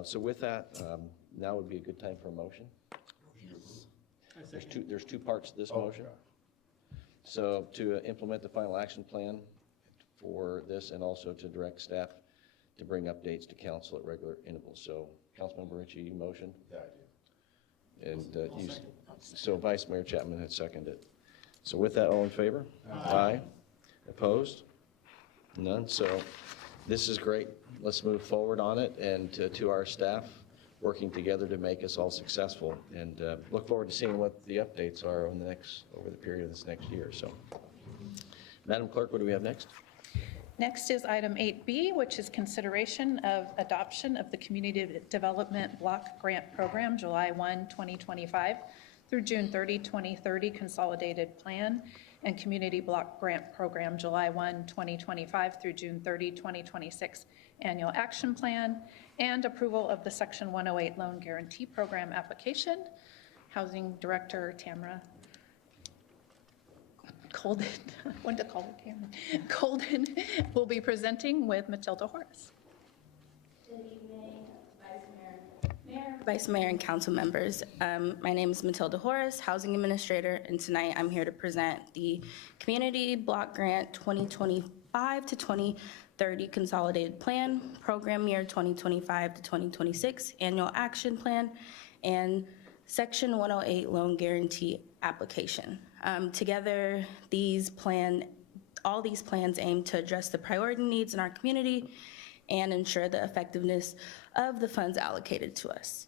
So with that, now would be a good time for a motion. There's two parts to this motion. So to implement the final action plan for this and also to direct staff to bring updates to council at regular intervals. So Councilmember Ritchie, you motioned? Yeah, I do. And so Vice Mayor Chapman had seconded. So with that, all in favor? Aye. Opposed? None. So this is great. Let's move forward on it, and to our staff working together to make us all successful, and look forward to seeing what the updates are over the period of this next year. So, Madam Clerk, what do we have next? Next is item 8B, which is consideration of adoption of the Community Development Block Grant Program, July 1, 2025 through June 30, 2030 Consolidated Plan, and Community Block Grant Program, July 1, 2025 through June 30, 2026 Annual Action Plan, and approval of the Section 108 Loan Guarantee Program application. Housing Director Tamara Colden, I wanted to call her Tamara. Colden will be presenting with Matilda Horace. Good evening, Vice Mayor and council members. My name is Matilda Horace, Housing Administrator, and tonight I'm here to present the Community Block Grant 2025 to 2030 Consolidated Plan, Program Year 2025 to 2026 Annual Action Plan, and Section 108 Loan Guarantee Application. Together, these plan All these plans aim to address the priority needs in our community and ensure the effectiveness of the funds allocated to us.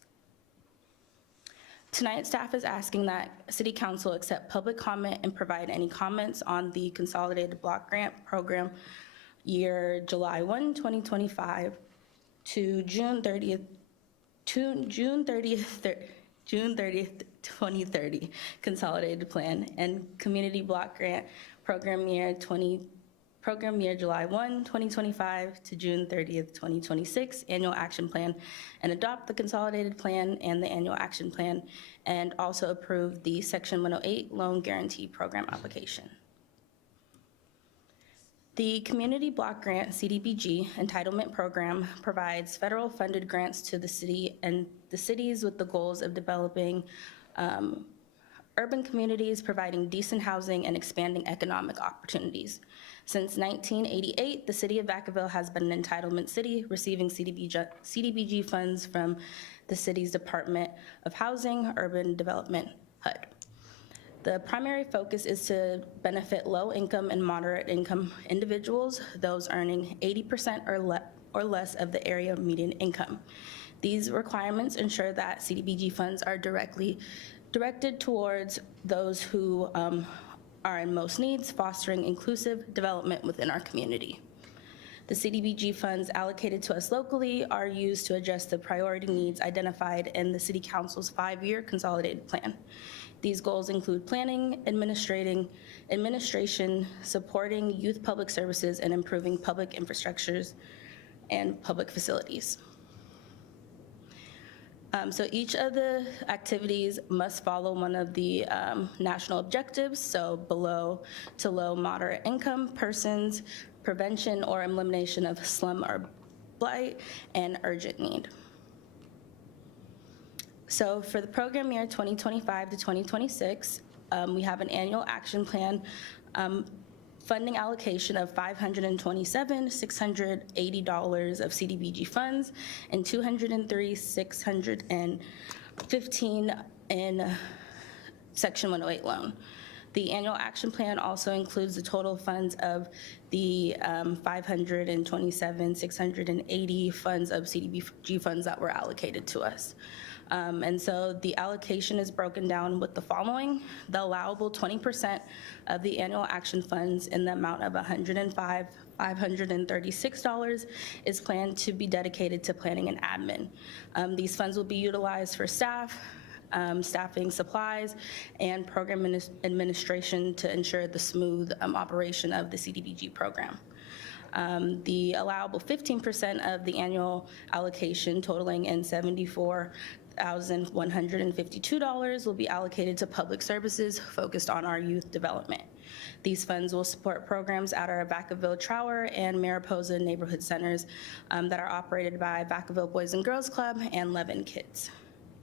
Tonight, staff is asking that City Council accept public comment and provide any comments on the Consolidated Block Grant Program year July 1, 2025 to June 30th, 2030 Consolidated Plan and Community Block Grant Program year July 1, 2025 to June 30th, 2026 Annual Action Plan, and adopt the Consolidated Plan and the Annual Action Plan, and also approve the Section 108 Loan Guarantee Program application. The Community Block Grant CDBG Entitlement Program provides federal funded grants to the city and the cities with the goals of developing urban communities, providing decent housing, and expanding economic opportunities. Since 1988, the City of Vacaville has been an entitlement city, receiving CDBG funds from the city's Department of Housing, Urban Development, HUD. The primary focus is to benefit low-income and moderate-income individuals, those earning 80% or less of the area median income. These requirements ensure that CDBG funds are directed towards those who are in most needs, fostering inclusive development within our community. The CDBG funds allocated to us locally are used to address the priority needs identified in the City Council's 5-year consolidated plan. These goals include planning, administration, supporting youth public services, and improving public infrastructures and public facilities. So each of the activities must follow one of the national objectives, so below to low moderate income persons, prevention or elimination of slum or blight, and urgent need. So for the program year 2025 to 2026, we have an annual action plan funding allocation of $527,680 of CDBG funds and $203,615 in Section 108 loan. The annual action plan also includes the total funds of the $527,680 funds of CDBG funds that were allocated to us. And so the allocation is broken down with the following. The allowable 20% of the annual action funds in the amount of $105,536 is planned to be dedicated to planning and admin. These funds will be utilized for staff, staffing supplies, and program administration to ensure the smooth operation of the CDBG program. The allowable 15% of the annual allocation totaling in $74,152 will be allocated to public services focused on our youth development. These funds will support programs at our Vacaville Trower and Mariposa neighborhood centers that are operated by Vacaville Boys and Girls Club and Levin Kids.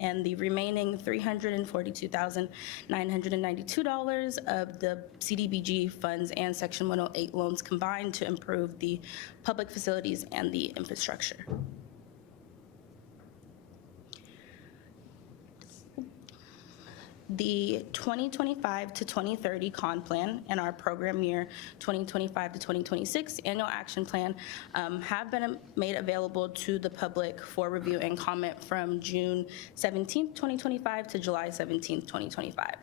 And the remaining $342,992 of the CDBG funds and Section 108 loans combined to improve the public facilities and the infrastructure. The 2025 to 2030 CON plan and our program year 2025 to 2026 annual action plan have been made available to the public for review and comment from June 17th, 2025 to July 17th, 2025.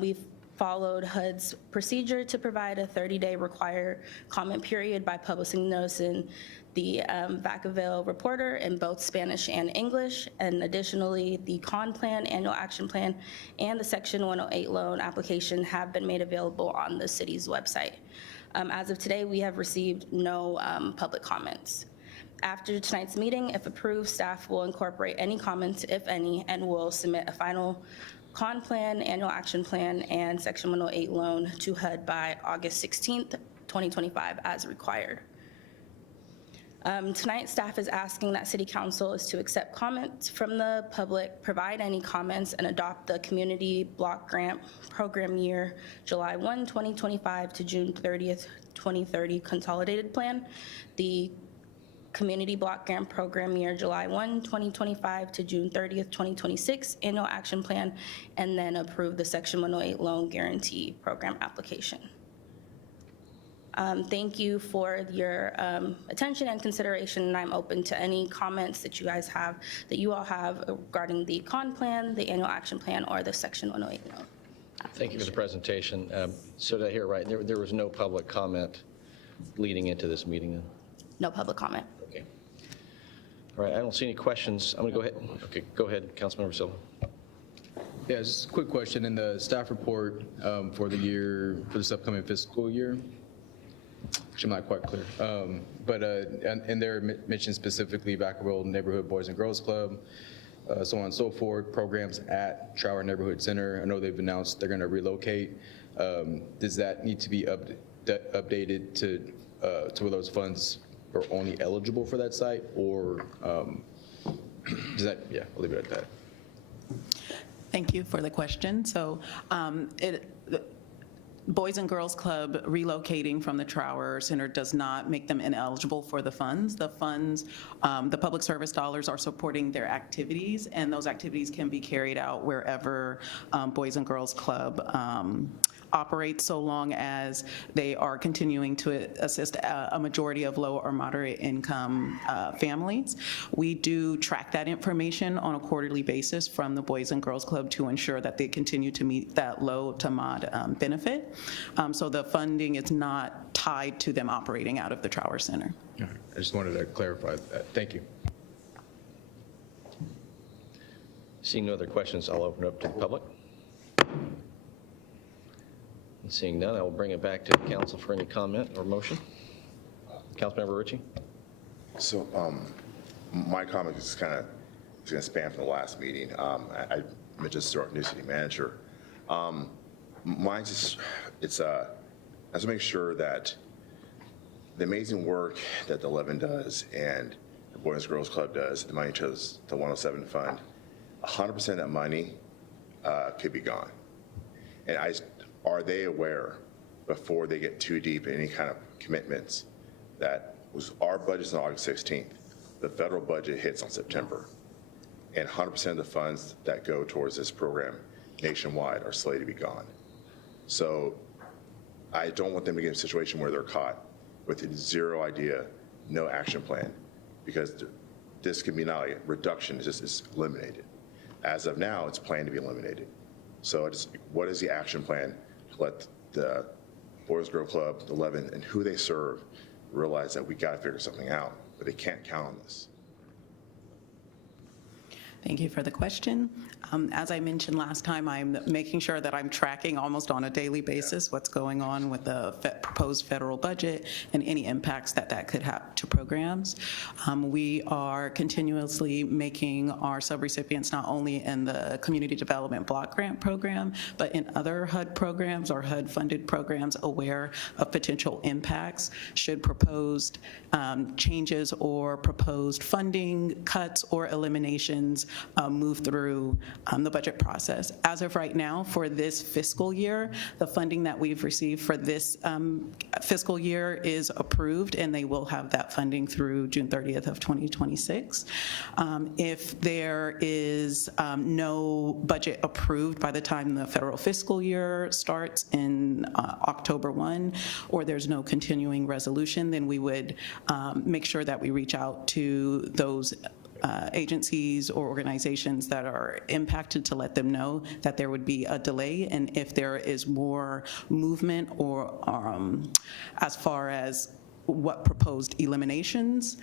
We've followed HUD's procedure to provide a 30-day required comment period by publishing notice in the Vacaville Reporter in both Spanish and English, and additionally, the CON plan, annual action plan, and the Section 108 loan application have been made available on the city's website. As of today, we have received no public comments. After tonight's meeting, if approved, staff will incorporate any comments, if any, and will submit a final CON plan, annual action plan, and Section 108 loan to HUD by August 16th, 2025 as required. Tonight, staff is asking that City Council is to accept comments from the public, provide any comments, and adopt the Community Block Grant Program year July 1, 2025 to June 30th, 2030 Consolidated Plan, the Community Block Grant Program year July 1, 2025 to June 30th, 2026 Annual Action Plan, and then approve the Section 108 Loan Guarantee Program application. Thank you for your attention and consideration, and I'm open to any comments that you guys have, that you all have regarding the con plan, the annual action plan, or the Section 108 note. Thank you for the presentation. So did I hear right? There was no public comment leading into this meeting then? No public comment. Okay. All right, I don't see any questions. I'm going to go ahead. Okay, go ahead, Councilmember Silva. Yeah, just a quick question. In the staff report for the year, for this upcoming fiscal year, which I'm not quite clear, but in there mentioned specifically Vacaville Neighborhood Boys and Girls Club, so on and so forth, programs at Trower Neighborhood Center. I know they've announced they're going to relocate. Does that need to be updated to where those funds are only eligible for that site, or does that, yeah, I'll leave it at that. Thank you for the question. So the Boys and Girls Club relocating from the Trower Center does not make them ineligible for the funds. The funds, the public service dollars are supporting their activities, and those activities can be carried out wherever Boys and Girls Club operate, so long as they are continuing to assist a majority of low or moderate income families. We do track that information on a quarterly basis from the Boys and Girls Club to ensure that they continue to meet that low to mod benefit. So the funding is not tied to them operating out of the Trower Center. All right. I just wanted to clarify that. Thank you. Seeing no other questions, I'll open it up to the public. And seeing none, I will bring it back to the council for any comment or motion. Councilmember Ritchie? So my comment is kind of going to span from the last meeting. I mentioned this to our new city manager. Mine's just, it's I have to make sure that the amazing work that the 11 does and the Boys and Girls Club does, the money to the 107 fund, 100% of that money could be gone. And are they aware, before they get too deep in any kind of commitments, that was our budget's on August 16th. The federal budget hits on September. And 100% of the funds that go towards this program nationwide are slated to be gone. So I don't want them to get in a situation where they're caught with zero idea, no action plan, because this can be not a reduction, it's just eliminated. As of now, it's planned to be eliminated. So what is the action plan to let the Boys and Girls Club, the 11, and who they serve realize that we got to figure something out, but they can't count on this. Thank you for the question. As I mentioned last time, I'm making sure that I'm tracking almost on a daily basis what's going on with the proposed federal budget and any impacts that could have to programs. We are continuously making our subrecipients, not only in the Community Development Block Grant Program, but in other HUD programs or HUD-funded programs, aware of potential impacts should proposed changes or proposed funding cuts or eliminations move through the budget process. As of right now, for this fiscal year, the funding that we've received for this fiscal year is approved, and they will have that funding through June 30th of 2026. If there is no budget approved by the time the federal fiscal year starts in October 1, or there's no continuing resolution, then we would make sure that we reach out to those agencies or organizations that are impacted to let them know that there would be a delay, and if there is more movement or as far as what proposed eliminations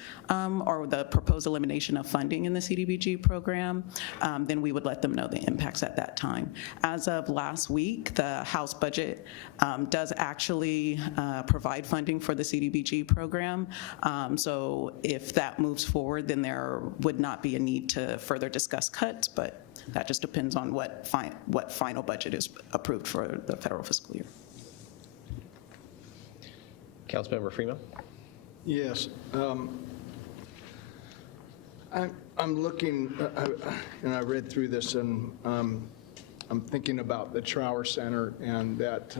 or the proposed elimination of funding in the CDBG program, then we would let them know the impacts at that time. As of last week, the House budget does actually provide funding for the CDBG program. So if that moves forward, then there would not be a need to further discuss cuts, but that just depends on what final budget is approved for the federal fiscal year. Councilmember Freeman? Yes. I'm looking, and I read through this, and I'm thinking about the Trower Center and that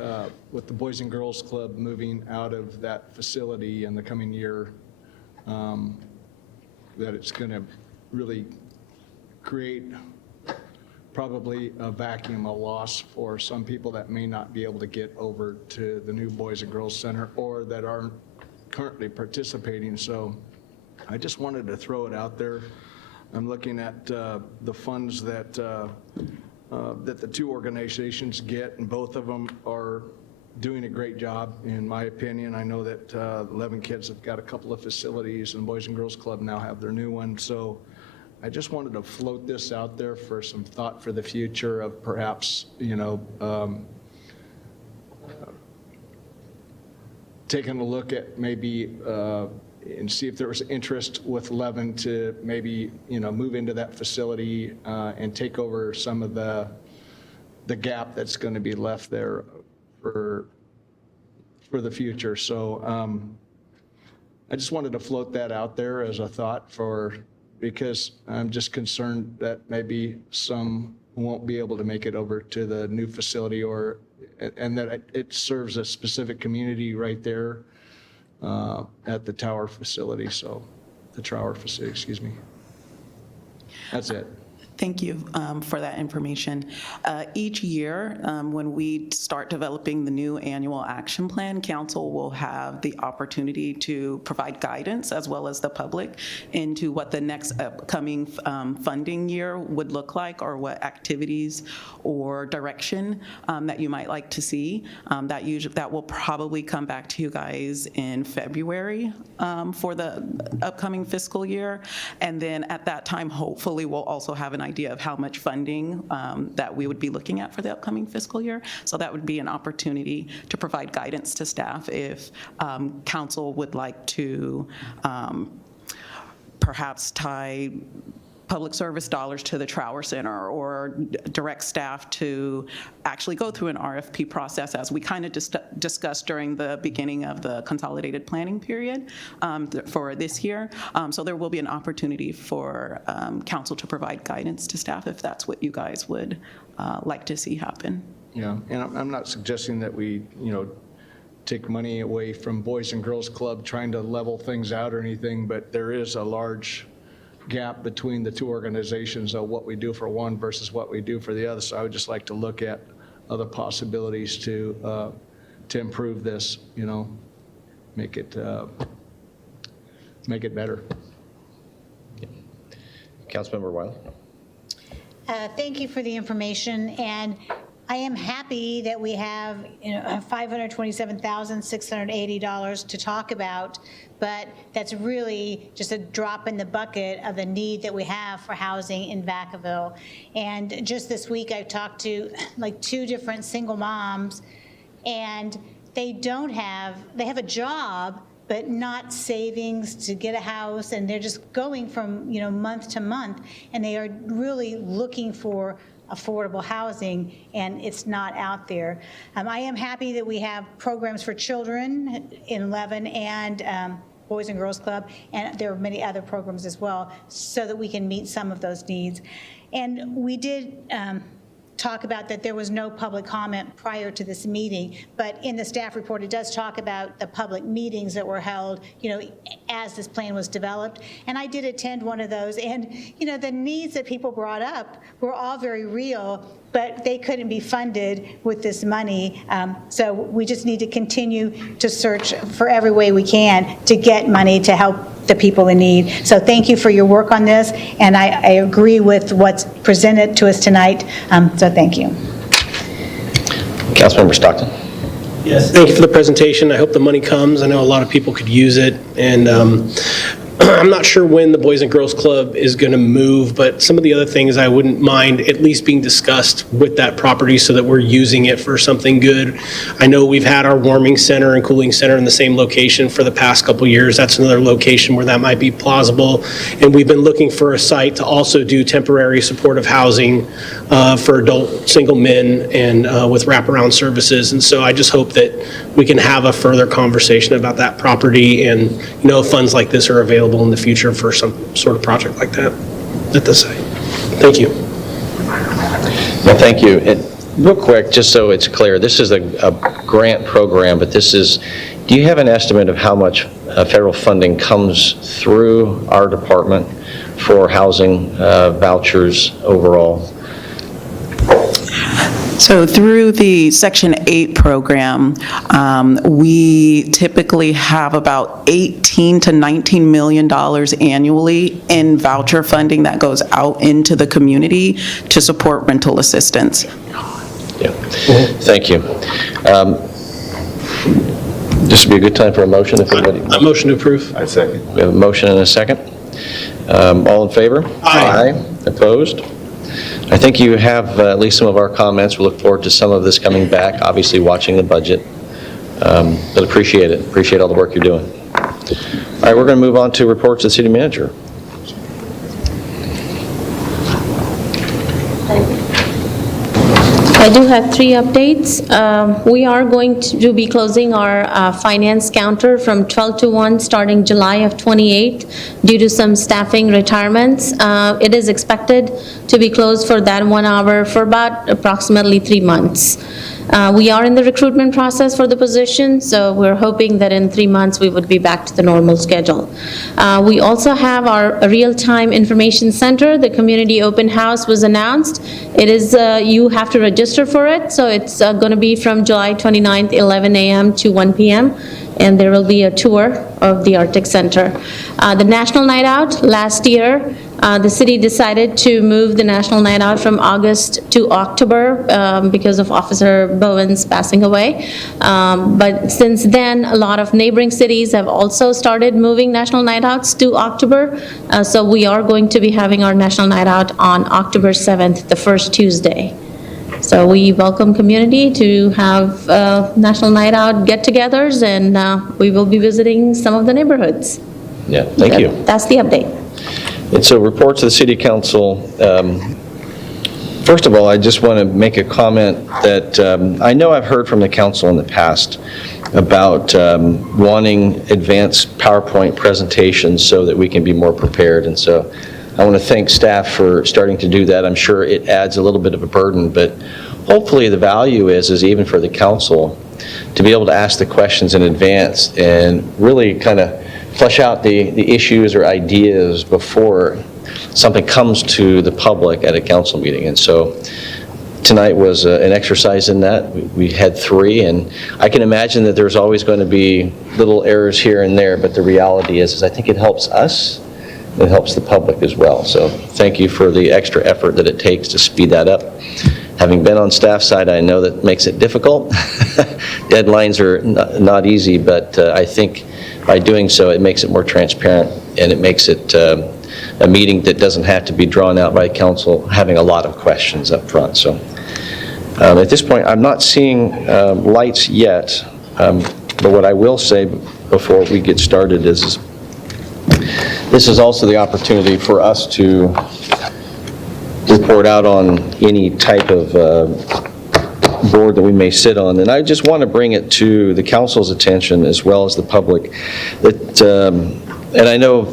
with the Boys and Girls Club moving out of that facility in the coming year, that it's going to really create probably a vacuum, a loss for some people that may not be able to get over to the new Boys and Girls Center or that aren't currently participating. So I just wanted to throw it out there. I'm looking at the funds that the two organizations get, and both of them are doing a great job, in my opinion. I know that 11 Kids have got a couple of facilities, and Boys and Girls Club now have their new one. So I just wanted to float this out there for some thought for the future of perhaps, taking a look at maybe and see if there was interest with 11 to maybe, move into that facility and take over some of the gap that's going to be left there for the future. So I just wanted to float that out there as a thought because I'm just concerned that maybe some won't be able to make it over to the new facility and that it serves a specific community right there at the Tower facility. So the Trower facility, excuse me. That's it. Thank you for that information. Each year, when we start developing the new annual action plan, council will have the opportunity to provide guidance, as well as the public, into what the next upcoming funding year would look like, or what activities or direction that you might like to see. That will probably come back to you guys in February for the upcoming fiscal year. And then at that time, hopefully, we'll also have an idea of how much funding that we would be looking at for the upcoming fiscal year. So that would be an opportunity to provide guidance to staff if council would like to perhaps tie public service dollars to the Trower Center, or direct staff to actually go through an RFP process, as we kind of discussed during the beginning of the consolidated planning period for this year. So there will be an opportunity for council to provide guidance to staff if that's what you guys would like to see happen. Yeah, and I'm not suggesting that we, take money away from Boys and Girls Club trying to level things out or anything, but there is a large gap between the two organizations of what we do for one versus what we do for the other. So I would just like to look at other possibilities to improve this, make it better. Councilmember Wiley. Thank you for the information, and I am happy that we have $527,680 to talk about, but that's really just a drop in the bucket of the need that we have for housing in Vacaville. And just this week, I've talked to like 2 different single moms, and they have a job, but not savings to get a house, and they're just going from month to month, and they are really looking for affordable housing, and it's not out there. I am happy that we have programs for children in 11 and Boys and Girls Club, and there are many other programs as well, so that we can meet some of those needs. And we did talk about that there was no public comment prior to this meeting, but in the staff report, it does talk about the public meetings that were held, as this plan was developed. And I did attend one of those, and, the needs that people brought up were all very real, but they couldn't be funded with this money. So we just need to continue to search for every way we can to get money to help the people in need. So thank you for your work on this, and I agree with what's presented to us tonight. So thank you. Councilmember Stockton. Yes, thank you for the presentation. I hope the money comes. I know a lot of people could use it, and I'm not sure when the Boys and Girls Club is going to move, but some of the other things I wouldn't mind at least being discussed with that property so that we're using it for something good. I know we've had our warming center and cooling center in the same location for the past couple years. That's another location where that might be plausible. And we've been looking for a site to also do temporary supportive housing for adult single men and with wraparound services. And so I just hope that we can have a further conversation about that property, and funds like this are available in the future for some sort of project like that at the site. Thank you. Well, thank you. Real quick, just so it's clear, this is a grant program, but do you have an estimate of how much federal funding comes through our department for housing vouchers overall? So through the Section 8 program, we typically have about $18 to $19 million annually in voucher funding that goes out into the community to support rental assistance. Yeah, thank you. This would be a good time for a motion if anybody. A motion to approve. I second. We have a motion and a second. All in favor? Aye. Opposed? I think you have at least some of our comments. We look forward to some of this coming back, obviously watching the budget. But appreciate it. Appreciate all the work you're doing. All right, we're going to move on to reports to the city manager. I do have 3 updates. We are going to be closing our finance counter from 12 to 1 starting July of 28 due to some staffing retirements. It is expected to be closed for that 1 hour for about approximately 3 months. We are in the recruitment process for the position, so we're hoping that in 3 months we would be back to the normal schedule. We also have our real-time information center. The community open house was announced. It is, you have to register for it, so it's going to be from July 29th, 11 a.m. to 1 p.m., and there will be a tour of the Arctic Center. The National Night Out, last year, the city decided to move the National Night Out from August to October because of Officer Bowen's passing away. But since then, a lot of neighboring cities have also started moving National Night Outs to October. So we are going to be having our National Night Out on October 7th, the first Tuesday. So we welcome community to have National Night Out get-togethers, and we will be visiting some of the neighborhoods. Yeah, thank you. That's the update. And so reports to the city council. First of all, I just want to make a comment that I know I've heard from the council in the past about wanting advanced PowerPoint presentations so that we can be more prepared. And so I want to thank staff for starting to do that. I'm sure it adds a little bit of a burden, but hopefully the value is even for the council to be able to ask the questions in advance and really kind of flesh out the issues or ideas before something comes to the public at a council meeting. And so tonight was an exercise in that. We had 3, and I can imagine that there's always going to be little errors here and there, but the reality is I think it helps us. It helps the public as well. So thank you for the extra effort that it takes to speed that up. Having been on staff side, I know that makes it difficult. Deadlines are not easy, but I think by doing so, it makes it more transparent, and it makes it a meeting that doesn't have to be drawn out by council having a lot of questions up front. So at this point, I'm not seeing lights yet, but what I will say before we get started is this is also the opportunity for us to report out on any type of board that we may sit on. And I just want to bring it to the council's attention as well as the public that, and I know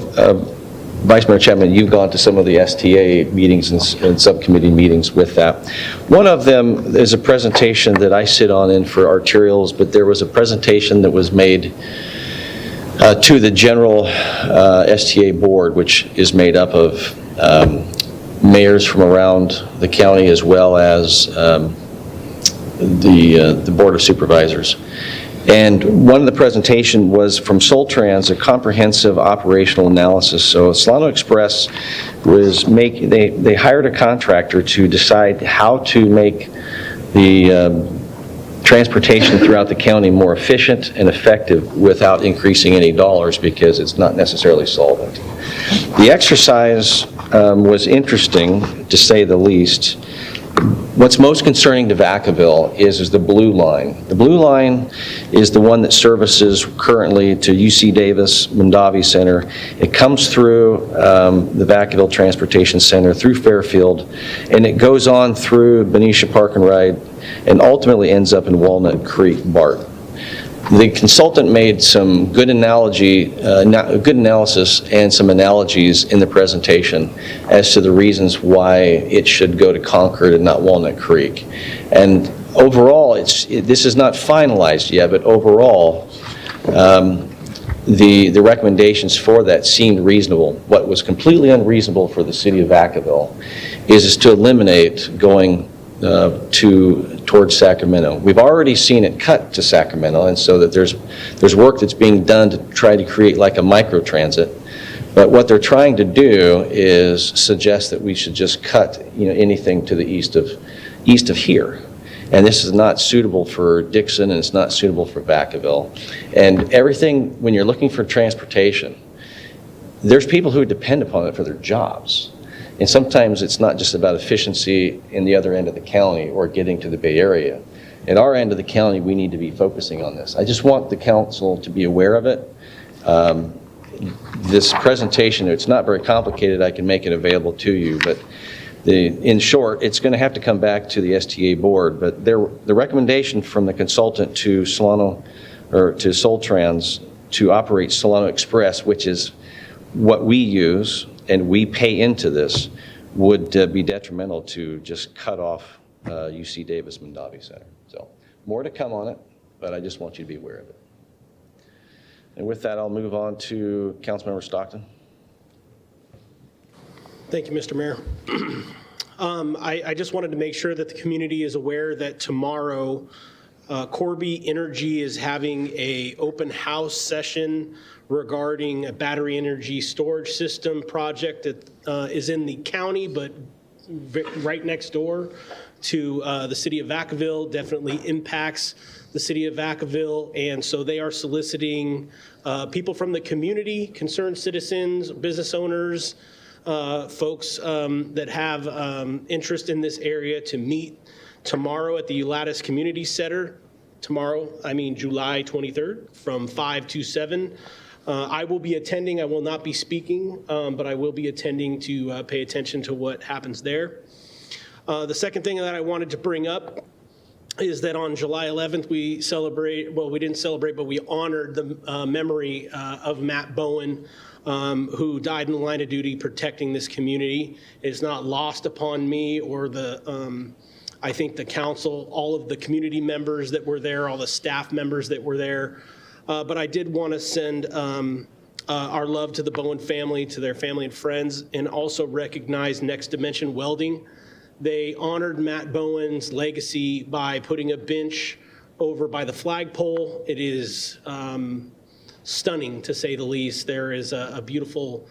Vice Mayor Chapman, you've gone to some of the STA meetings and subcommittee meetings with that. One of them is a presentation that I sit on in for arterials, but there was a presentation that was made to the general STA board, which is made up of mayors from around the county as well as the Board of Supervisors. And one of the presentation was from Soltrans, a comprehensive operational analysis. So Solano Express was they hired a contractor to decide how to make the transportation throughout the county more efficient and effective without increasing any dollars because it's not necessarily solvent. The exercise was interesting, to say the least. What's most concerning to Vacaville is the blue line. The blue line is the one that services currently to UC Davis, Mondavi Center. It comes through the Vacaville Transportation Center, through Fairfield, and it goes on through Benicia Park and Ride, and ultimately ends up in Walnut Creek, BART. The consultant made some good analogy, good analysis and some analogies in the presentation as to the reasons why it should go to Concord and not Walnut Creek. And overall, this is not finalized yet, but overall, the recommendations for that seemed reasonable. What was completely unreasonable for the city of Vacaville is to eliminate going towards Sacramento. We've already seen it cut to Sacramento, and so that there's work that's being done to try to create like a microtransit. But what they're trying to do is suggest that we should just cut, anything to the east of here. And this is not suitable for Dixon, and it's not suitable for Vacaville. And everything, when you're looking for transportation, there's people who depend upon it for their jobs. And sometimes it's not just about efficiency in the other end of the county or getting to the Bay Area. At our end of the county, we need to be focusing on this. I just want the council to be aware of it. This presentation, it's not very complicated. I can make it available to you, but in short, it's going to have to come back to the STA board. But the recommendation from the consultant to Solano, or to Soltrans, to operate Solano Express, which is what we use and we pay into this, would be detrimental to just cut off UC Davis Mondavi Center. So more to come on it, but I just want you to be aware of it. And with that, I'll move on to Councilmember Stockton. Thank you, Mr. Mayor. I just wanted to make sure that the community is aware that tomorrow Corby Energy is having an open house session regarding a battery energy storage system project that is in the county, but right next door to the city of Vacaville, definitely impacts the city of Vacaville. And so they are soliciting people from the community, concerned citizens, business owners, folks that have interest in this area to meet tomorrow at the Ulatis Community Center. Tomorrow, I mean July 23rd, from 5 to 7. I will be attending. I will not be speaking, but I will be attending to pay attention to what happens there. The second thing that I wanted to bring up is that on July 11th, we celebrate, well, we didn't celebrate, but we honored the memory of Matt Bowen, who died in the line of duty protecting this community. It's not lost upon me or I think the council, all of the community members that were there, all the staff members that were there. But I did want to send our love to the Bowen family, to their family and friends, and also recognize Next Dimension Welding. They honored Matt Bowen's legacy by putting a bench over by the flagpole. It is stunning, to say the least. There is a beautiful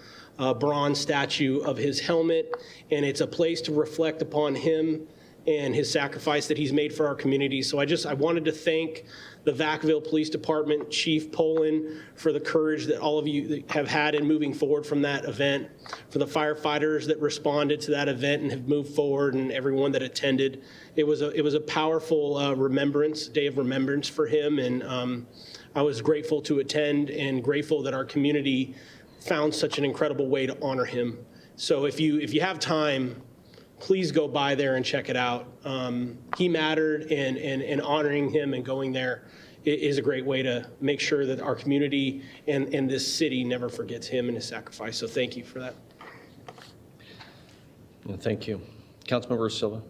bronze statue of his helmet, and it's a place to reflect upon him and his sacrifice that he's made for our community. So I wanted to thank the Vacaville Police Department, Chief Poland, for the courage that all of you have had in moving forward from that event, for the firefighters that responded to that event and have moved forward, and everyone that attended. It was a powerful day of remembrance for him, and I was grateful to attend and grateful that our community found such an incredible way to honor him. So if you have time, please go by there and check it out. He mattered, and honoring him and going there is a great way to make sure that our community and this city never forgets him and his sacrifice. So thank you for that. Thank you. Councilmember Silva.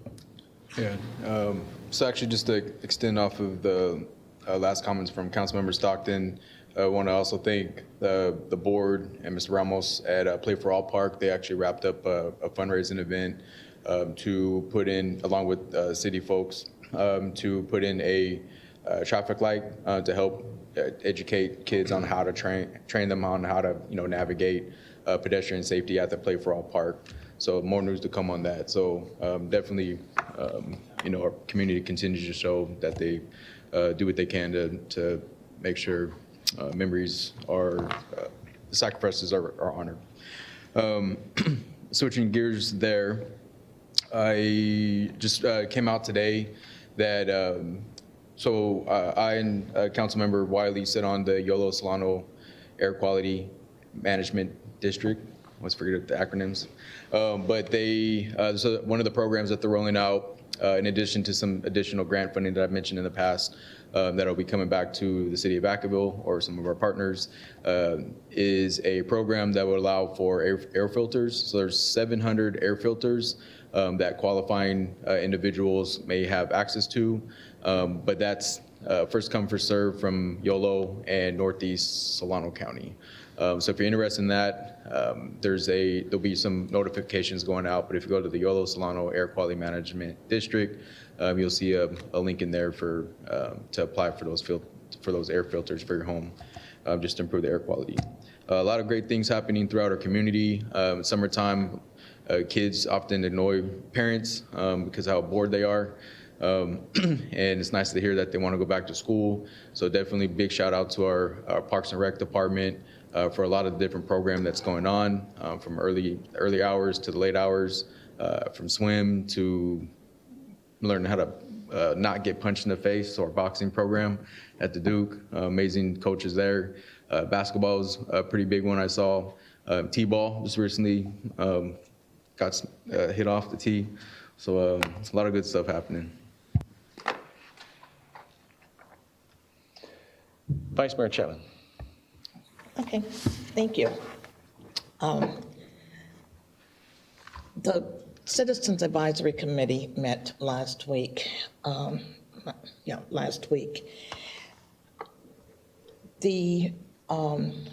Yeah, so actually just to extend off of the last comments from Councilmember Stockton, I want to also thank the board and Mr. Ramos at Play for All Park. They actually wrapped up a fundraising event to put in, along with city folks, to put in a traffic light to help educate kids on how to train them on how to navigate pedestrian safety at the Play for All Park. So more news to come on that. So definitely, our community continues to show that they do what they can to make sure memories are, the sacrifices are honored. Switching gears there, I just came out today that, I and Councilmember Wiley sit on the Yolo Solano Air Quality Management District. I always forget the acronyms. But so one of the programs that they're rolling out, in addition to some additional grant funding that I've mentioned in the past, that'll be coming back to the city of Vacaville or some of our partners, is a program that will allow for air filters. So there's 700 air filters that qualifying individuals may have access to, but that's first come, first serve from Yolo and Northeast Solano County. So if you're interested in that, there'll be some notifications going out, but if you go to the Yolo Solano Air Quality Management District, you'll see a link in there to apply for those air filters for your home, just to improve the air quality. A lot of great things happening throughout our community. Summertime, kids often annoy parents because of how bored they are. And it's nice to hear that they want to go back to school. So definitely big shout out to our Parks and Rec department for a lot of the different program that's going on, from early hours to the late hours, from swim to learning how to not get punched in the face, or boxing program at the Duke. Amazing coaches there. Basketball was a pretty big one I saw. T-ball just recently got hit off the tee. So a lot of good stuff happening. Vice Mayor Chapman. Okay, thank you. The Citizens Advisory Committee met last week. Last week. The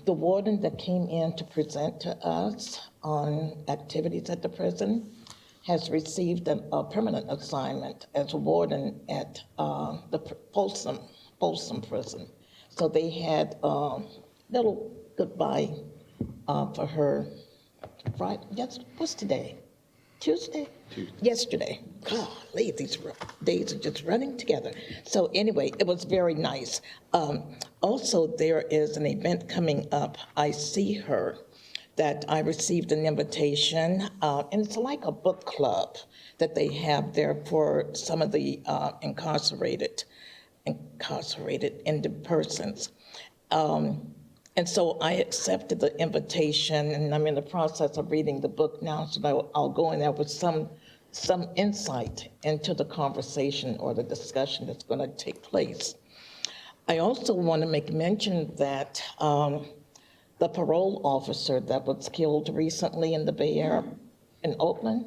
warden that came in to present to us on activities at the prison has received a permanent assignment as a warden at the Folsom prison. So they had a little goodbye for her Friday. Yes, what's today? Tuesday? Yesterday. Golly, these days are just running together. So anyway, it was very nice. Also, there is an event coming up. I see her that I received an invitation, and it's like a book club that they have there for some of the incarcerated persons. And so I accepted the invitation, and I'm in the process of reading the book now, so I'll go in there with some insight into the conversation or the discussion that's going to take place. I also want to make mention that the parole officer that was killed recently in the Bay Area, in Oakland,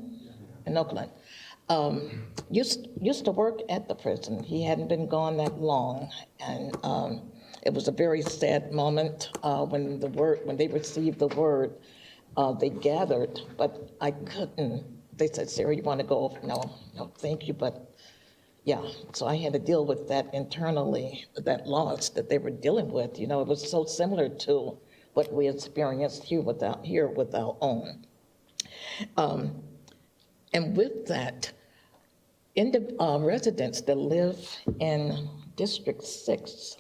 used to work at the prison. He hadn't been gone that long, and it was a very sad moment when they received the word. They gathered, but I couldn't. They said, "Sarah, you want to go?" No, thank you, but yeah. So I had to deal with that internally, that loss that they were dealing with. It was so similar to what we experienced here with our own. And with that, in the residents that live in District 6,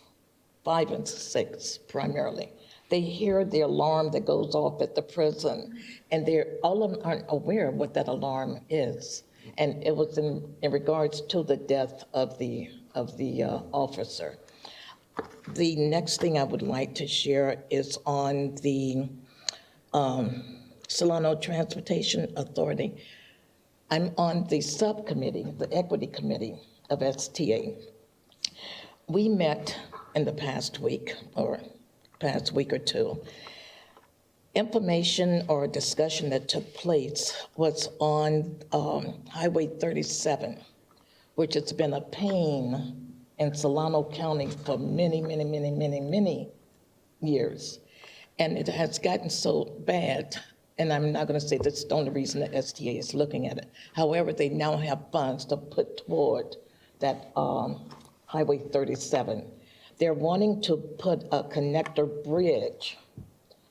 5 and 6 primarily, they hear the alarm that goes off at the prison, and all of them aren't aware of what that alarm is. And it was in regards to the death of the officer. The next thing I would like to share is on the Solano Transportation Authority. I'm on the subcommittee, the equity committee of STA. We met in the past week or two. Information or discussion that took place was on Highway 37, which has been a pain in Solano County for many, many, many, many, many years. And it has gotten so bad, and I'm not going to say that's the only reason that STA is looking at it. However, they now have funds to put toward that Highway 37. They're wanting to put a connector bridge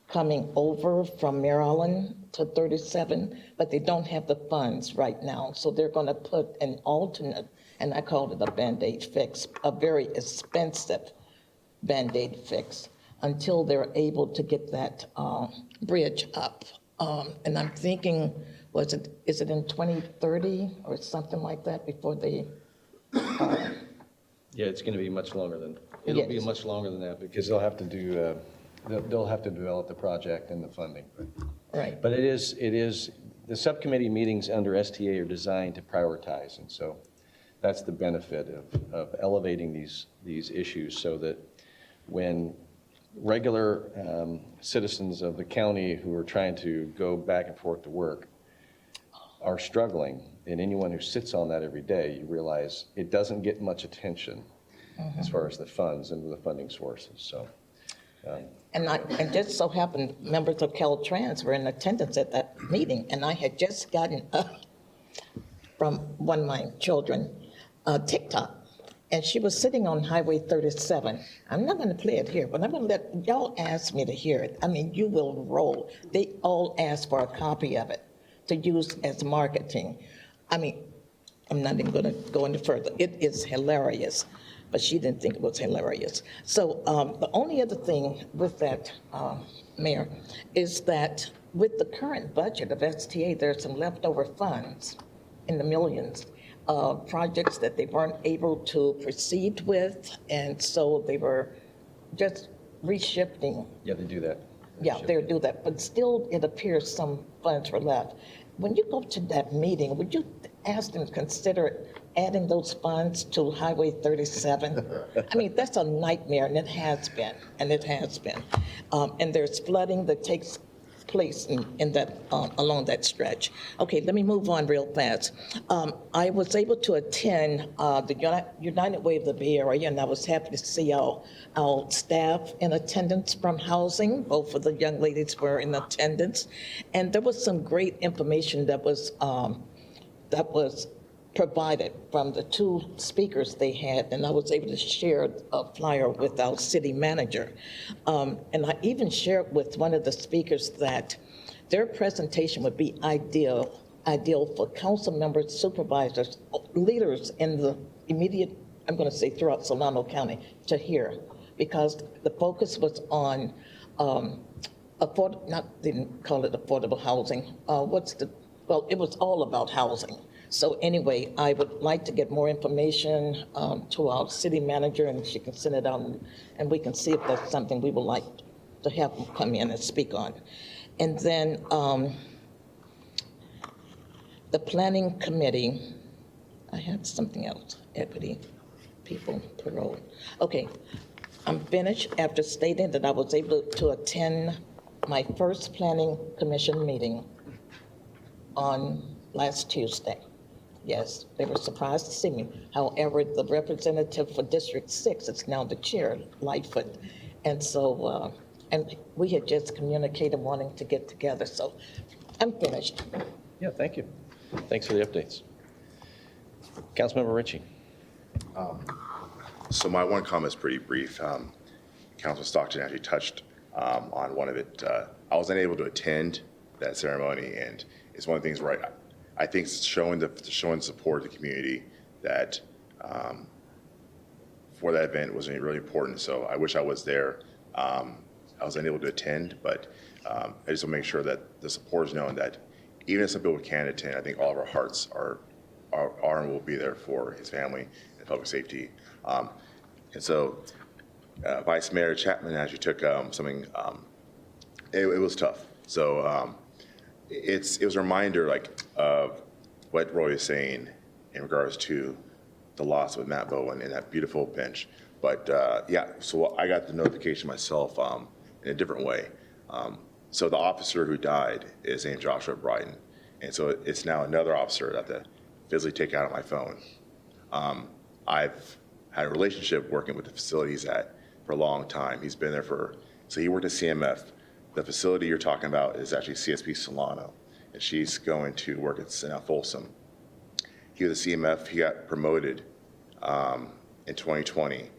coming over from Maryland to 37, but they don't have the funds right now. So they're going to put an alternate, and I called it a Band-Aid fix, a very expensive Band-Aid fix, until they're able to get that bridge up. And I'm thinking, is it in 2030 or something like that before they? Yeah, it's going to be much longer than, it'll be much longer than that, because they'll have to do, they'll have to develop the project and the funding. Right. But it is, the subcommittee meetings under STA are designed to prioritize, and so that's the benefit of elevating these issues, so that when regular citizens of the county who are trying to go back and forth to work are struggling, and anyone who sits on that every day, you realize it doesn't get much attention as far as the funds and the funding sources. So And just so happened, members of Caltrans were in attendance at that meeting, and I had just gotten from one of my children, TikTok, and she was sitting on Highway 37. I'm not going to play it here, but I'm going to let y'all ask me to hear it. I mean, you will roll. They all asked for a copy of it to use as marketing. I mean, I'm not even going to go any further. It is hilarious, but she didn't think it was hilarious. So the only other thing with that, Mayor, is that with the current budget of STA, there's some leftover funds in the millions of projects that they weren't able to proceed with, and so they were just reshifting. Yeah, they do that. Yeah, they do that, but still, it appears some funds were left. When you go to that meeting, would you ask them to consider adding those funds to Highway 37? I mean, that's a nightmare, and it has been, and it has been. And there's flooding that takes place in that, along that stretch. Okay, let me move on real fast. I was able to attend the United Way of the Bay Area, and I was happy to see our staff in attendance from housing. Both of the young ladies were in attendance, and there was some great information that was provided from the two speakers they had, and I was able to share a flyer with our city manager. And I even shared with one of the speakers that their presentation would be ideal for council members, supervisors, leaders in the immediate, I'm going to say throughout Solano County, to hear, because the focus was on didn't call it affordable housing. Well, it was all about housing. So anyway, I would like to get more information to our city manager, and she can send it out, and we can see if that's something we would like to have them come in and speak on. And then the planning committee, I had something else, equity, people, parole. Okay, I'm finished after stating that I was able to attend my first planning commission meeting on last Tuesday. Yes, they were surprised to see me. However, the representative for District 6 is now the chair, Lightfoot. And so, and we had just communicated wanting to get together, so I'm finished. Yeah, thank you. Thanks for the updates. Councilmember Ritchie. So my one comment is pretty brief. Councilman Stockton actually touched on one of it. I was unable to attend that ceremony, and it's one of the things where I think showing support to the community that for that event was really important. So I wish I was there. I was unable to attend, but I just want to make sure that the support is known that even if some people can't attend, I think all of our hearts are and will be there for his family and public safety. And so Vice Mayor Chapman actually took something, it was tough. So it was a reminder of what Roy is saying in regards to the loss with Matt Bowen and that beautiful bench. But yeah, so I got the notification myself in a different way. So the officer who died is named Joshua Bryden. And so it's now another officer that I have to physically take out of my phone. I've had a relationship working with the facility he's at for a long time. He's been there so he worked at CMF. The facility you're talking about is actually CSP Solano, and she's going to work at Folsom. He was at CMF, he got promoted in 2020,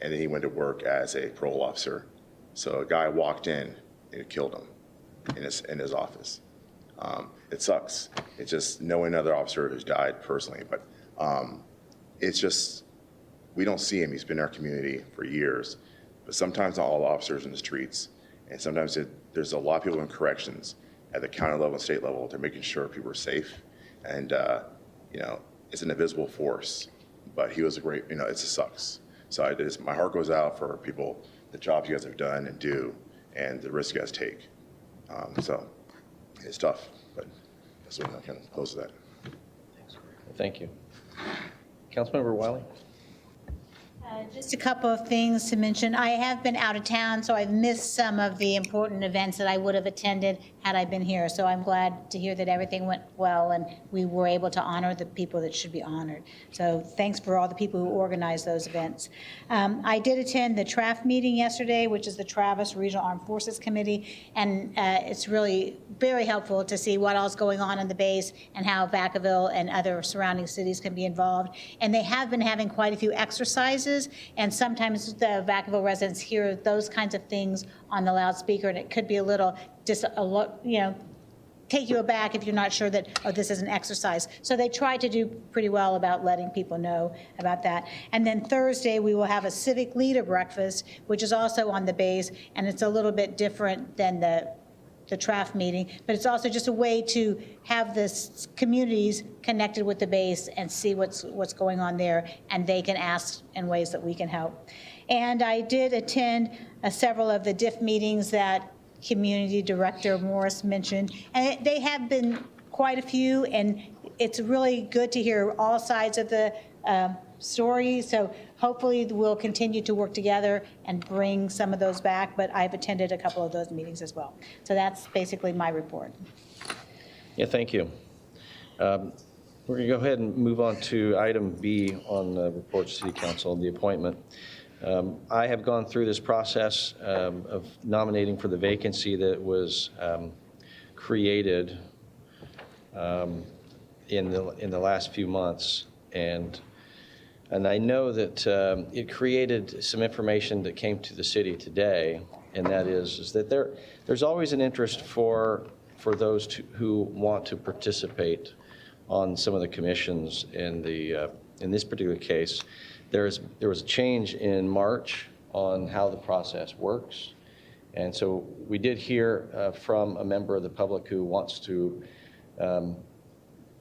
and then he went to work as a parole officer. So a guy walked in and it killed him in his office. It sucks. It's just knowing another officer who's died personally, but it's just, we don't see him. He's been in our community for years, but sometimes not all officers in the streets. And sometimes there's a lot of people in corrections at the county level and state level. They're making sure people are safe. And, it's an invisible force. But he was a great, it just sucks. So my heart goes out for people, the jobs you guys have done and do, and the risk you guys take. So it's tough, but that's what I kind of close with that. Thank you. Councilmember Wiley. Just a couple of things to mention. I have been out of town, so I've missed some of the important events that I would have attended had I been here. So I'm glad to hear that everything went well and we were able to honor the people that should be honored. So thanks for all the people who organized those events. I did attend the TRAF meeting yesterday, which is the Travis Regional Armed Forces Committee, and it's really very helpful to see what else is going on in the base and how Vacaville and other surrounding cities can be involved. And they have been having quite a few exercises, and sometimes the Vacaville residents hear those kinds of things on the loudspeaker, and it could be a little take you aback if you're not sure that, oh, this is an exercise. So they try to do pretty well about letting people know about that. And then Thursday, we will have a civic leader breakfast, which is also on the base, and it's a little bit different than the TRAF meeting, but it's also just a way to have this communities connected with the base and see what's going on there, and they can ask in ways that we can help. And I did attend several of the DIF meetings that Community Director Morris mentioned, and they have been quite a few, and it's really good to hear all sides of the story. So hopefully we'll continue to work together and bring some of those back, but I've attended a couple of those meetings as well. So that's basically my report. Yeah, thank you. We're going to go ahead and move on to item B on the report to City Council, the appointment. I have gone through this process of nominating for the vacancy that was created in the last few months, and I know that it created some information that came to the city today, and that is that there's always an interest for those who want to participate on some of the commissions in this particular case. There was a change in March on how the process works. And so we did hear from a member of the public who wants to,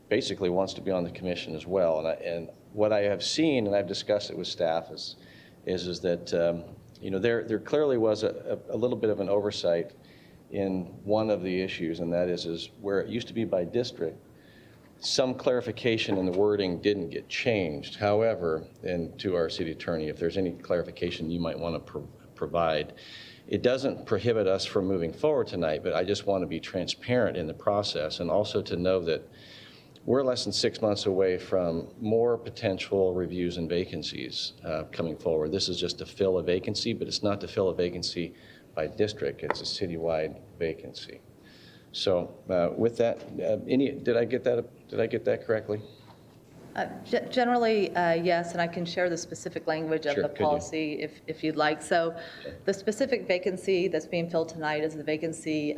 basically wants to be on the commission as well. And what I have seen, and I've discussed it with staff, is that there clearly was a little bit of an oversight in one of the issues, and that is where it used to be by district. Some clarification in the wording didn't get changed. However, and to our city attorney, if there's any clarification you might want to provide, it doesn't prohibit us from moving forward tonight, but I just want to be transparent in the process, and also to know that we're less than 6 months away from more potential reviews and vacancies coming forward. This is just to fill a vacancy, but it's not to fill a vacancy by district. It's a citywide vacancy. So with that, did I get that correctly? Generally, yes, and I can share the specific language of Sure, the could you? policy if you'd like. So the specific vacancy that's being filled tonight is the vacancy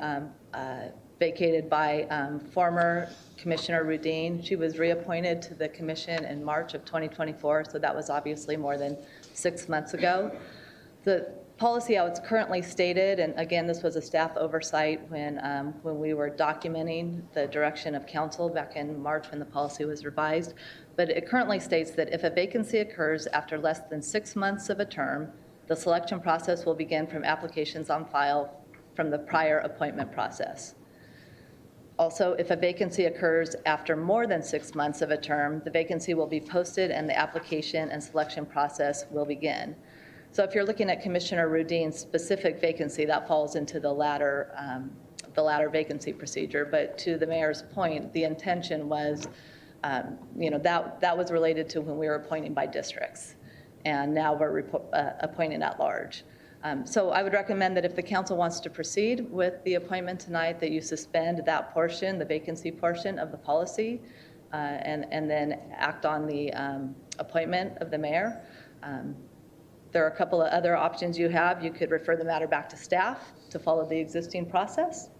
vacated by former Commissioner Rudine. She was reappointed to the commission in March of 2024, so that was obviously more than 6 months ago. The policy how it's currently stated, and again, this was a staff oversight when we were documenting the direction of council back in March when the policy was revised, but it currently states that if a vacancy occurs after less than 6 months of a term, the selection process will begin from applications on file from the prior appointment process. Also, if a vacancy occurs after more than 6 months of a term, the vacancy will be posted and the application and selection process will begin. So if you're looking at Commissioner Rudine's specific vacancy, that falls into the latter vacancy procedure. But to the mayor's point, the intention was, that was related to when we were appointing by districts, and now we're appointing at large. So I would recommend that if the council wants to proceed with the appointment tonight, that you suspend that portion, the vacancy portion of the policy, and then act on the appointment of the mayor. There are a couple of other options you have. You could refer the matter back to staff to follow the existing process,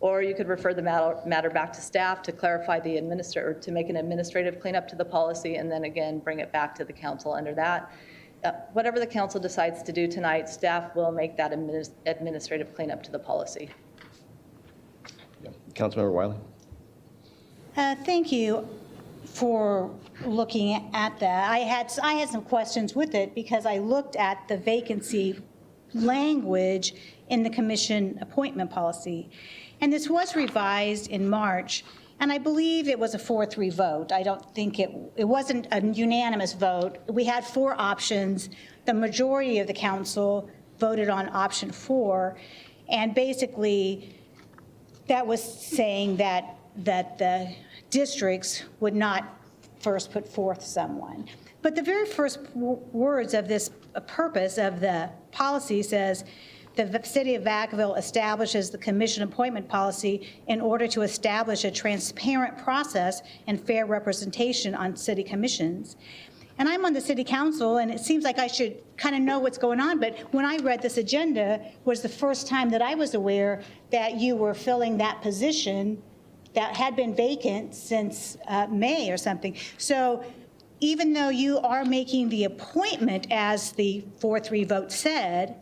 or you could refer the matter back to staff to clarify or to make an administrative cleanup to the policy, and then again bring it back to the council under that. Whatever the council decides to do tonight, staff will make that administrative cleanup to the policy. Yeah. Councilmember Wiley. Thank you for looking at that. I had some questions with it because I looked at the vacancy language in the commission appointment policy. And this was revised in March, and I believe it was a 4-3 vote. I don't think it wasn't a unanimous vote. We had 4 options. The majority of the council voted on option 4, and basically that was saying that the districts would not first put forth someone. But the very first words of this purpose of the policy says, the City of Vacaville establishes the commission appointment policy in order to establish a transparent process and fair representation on city commissions. And I'm on the city council, and it seems like I should kind of know what's going on, but when I read this agenda was the first time that I was aware that you were filling that position that had been vacant since May or something. So even though you are making the appointment as the 4-3 vote said,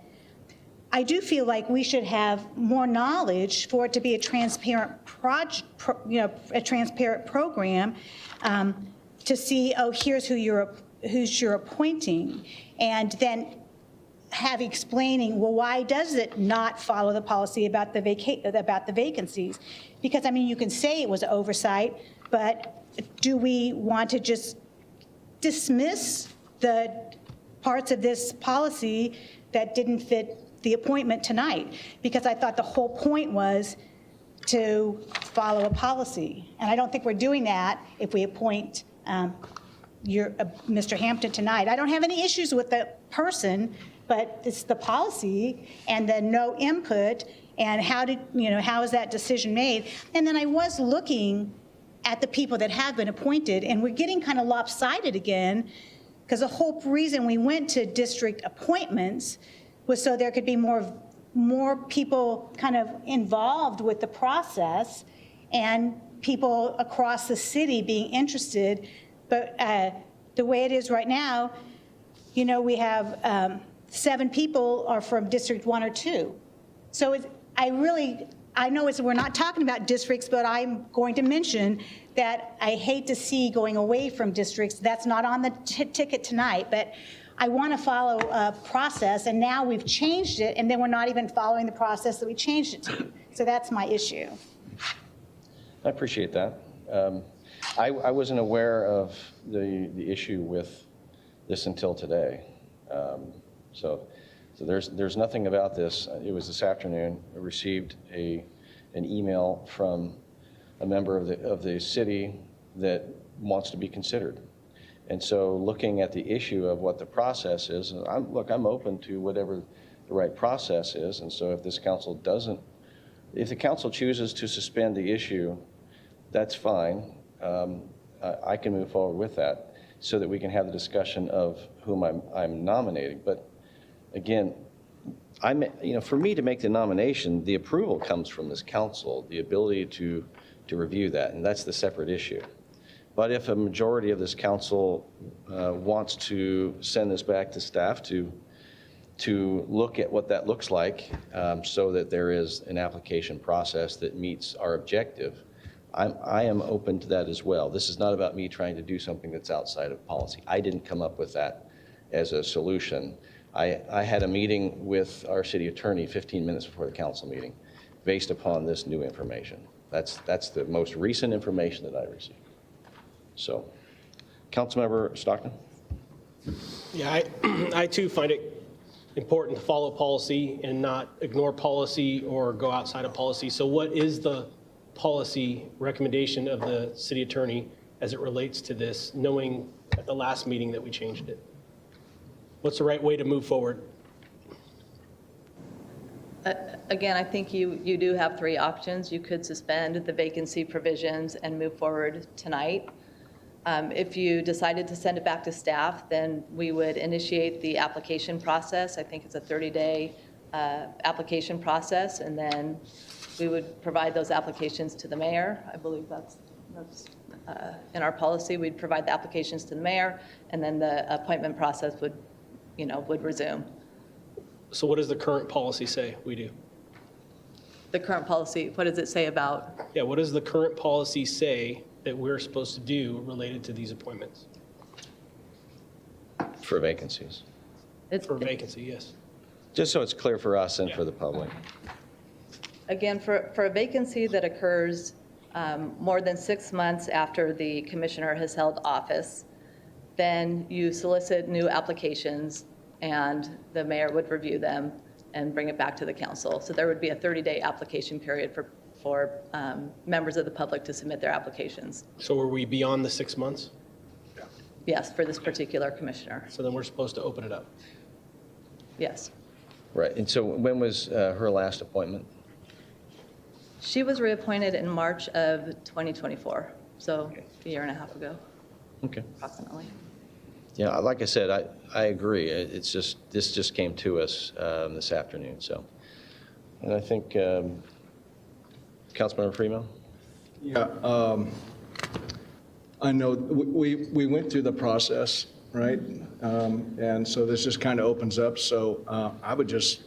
I do feel like we should have more knowledge for it to be a transparent a transparent program to see, oh, here's who's you're appointing, and then have explaining, well, why does it not follow the policy about the vacancies? Because, I mean, you can say it was oversight, but do we want to just dismiss the parts of this policy that didn't fit the appointment tonight? Because I thought the whole point was to follow a policy. And I don't think we're doing that if we appoint Mr. Hampton tonight. I don't have any issues with the person, but it's the policy and the no input and how is that decision made? And then I was looking at the people that have been appointed, and we're getting kind of lopsided again, because the whole reason we went to district appointments was so there could be more people kind of involved with the process and people across the city being interested. But the way it is right now, we have 7 people are from District 1 or 2. So I know we're not talking about districts, but I'm going to mention that I hate to see going away from districts. That's not on the ticket tonight, but I want to follow a process, and now we've changed it, and then we're not even following the process that we changed it to. So that's my issue. I appreciate that. I wasn't aware of the issue with this until today. So there's nothing about this. It was this afternoon. I received an email from a member of the city that wants to be considered. And so looking at the issue of what the process is, I'm open to whatever the right process is. And so if this council if the council chooses to suspend the issue, that's fine. I can move forward with that so that we can have the discussion of whom I'm nominating. But again, for me to make the nomination, the approval comes from this council, the ability to review that, and that's the separate issue. But if a majority of this council wants to send this back to staff to look at what that looks like so that there is an application process that meets our objective, I am open to that as well. This is not about me trying to do something that's outside of policy. I didn't come up with that as a solution. I had a meeting with our city attorney 15 minutes before the council meeting based upon this new information. That's the most recent information that I received. So, Councilmember Stockton? Yeah, I too find it important to follow policy and not ignore policy or go outside of policy. So what is the policy recommendation of the city attorney as it relates to this, knowing at the last meeting that we changed it? What's the right way to move forward? Again, I think you do have 3 options. You could suspend the vacancy provisions and move forward tonight. If you decided to send it back to staff, then we would initiate the application process. I think it's a 30-day application process, and then we would provide those applications to the mayor. I believe that's in our policy. We'd provide the applications to the mayor, and then the appointment process would resume. So what does the current policy say we do? The current policy, what does it say about? Yeah, what does the current policy say that we're supposed to do related to these appointments? For vacancies. For vacancy, yes. Just so it's clear for us and for the public. Again, for a vacancy that occurs more than 6 months after the commissioner has held office, then you solicit new applications and the mayor would review them and bring it back to the council. So there would be a 30-day application period for members of the public to submit their applications. So are we beyond the 6 months? Yes, for this particular commissioner. So then we're supposed to open it up. Yes. Right, and so when was her last appointment? She was reappointed in March of 2024, so a year and a half ago, Okay. approximately. Yeah, like I said, I agree. It's just, this just came to us this afternoon, so. And I think, Councilmember Freeman? Yeah, I know we went through the process, right? And so this just kind of opens up, so I would just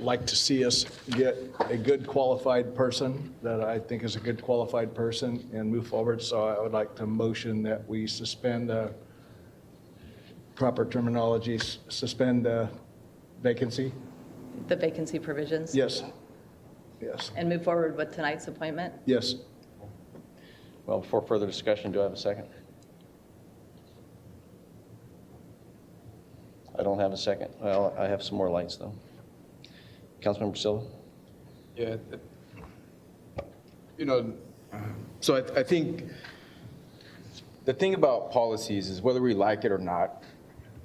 like to see us get a good qualified person that I think is a good qualified person and move forward. So I would like to motion that we suspend proper terminology, suspend vacancy. The vacancy provisions? Yes. Yes. And move forward with tonight's appointment? Yes. Well, before further discussion, do I have a second? I don't have a second. Well, I have some more lights, though. Councilmember Silva? Yeah, you know, so I think the thing about policies is whether we like it or not,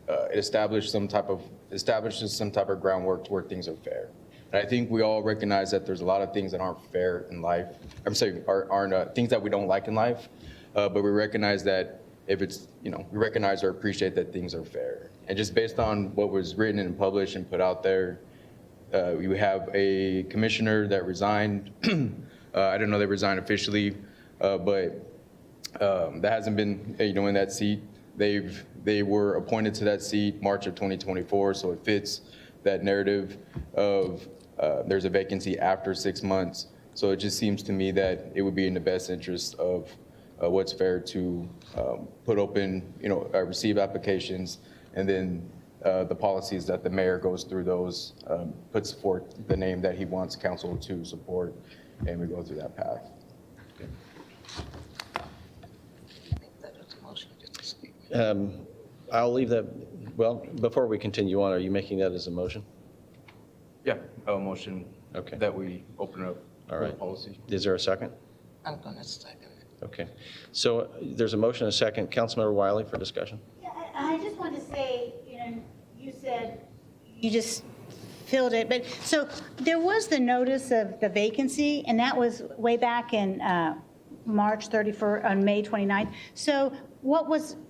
it establishes some type of groundwork where things are fair. And I think we all recognize that there's a lot of things that aren't fair in life. I'm saying aren't things that we don't like in life, but we recognize that if it's, we recognize or appreciate that things are fair. And just based on what was written and published and put out there, you have a commissioner that resigned. I didn't know they resigned officially, but that hasn't been, in that seat. They were appointed to that seat March of 2024, so it fits that narrative of there's a vacancy after 6 months. So it just seems to me that it would be in the best interest of what's fair to put open, receive applications, and then the policies that the mayor goes through those, puts forth the name that he wants council to support, and we go through that path. I'll leave that, well, before we continue on, are you making that as a motion? Yeah, a motion Okay. that we open up All right. policy. Is there a second? I'm going to second it. Okay. So there's a motion and a second. Councilmember Wiley for discussion. Yeah, I just want to say, you said you just filled it, but, so there was the notice of the vacancy, and that was way back in March 31st, on May 29th. So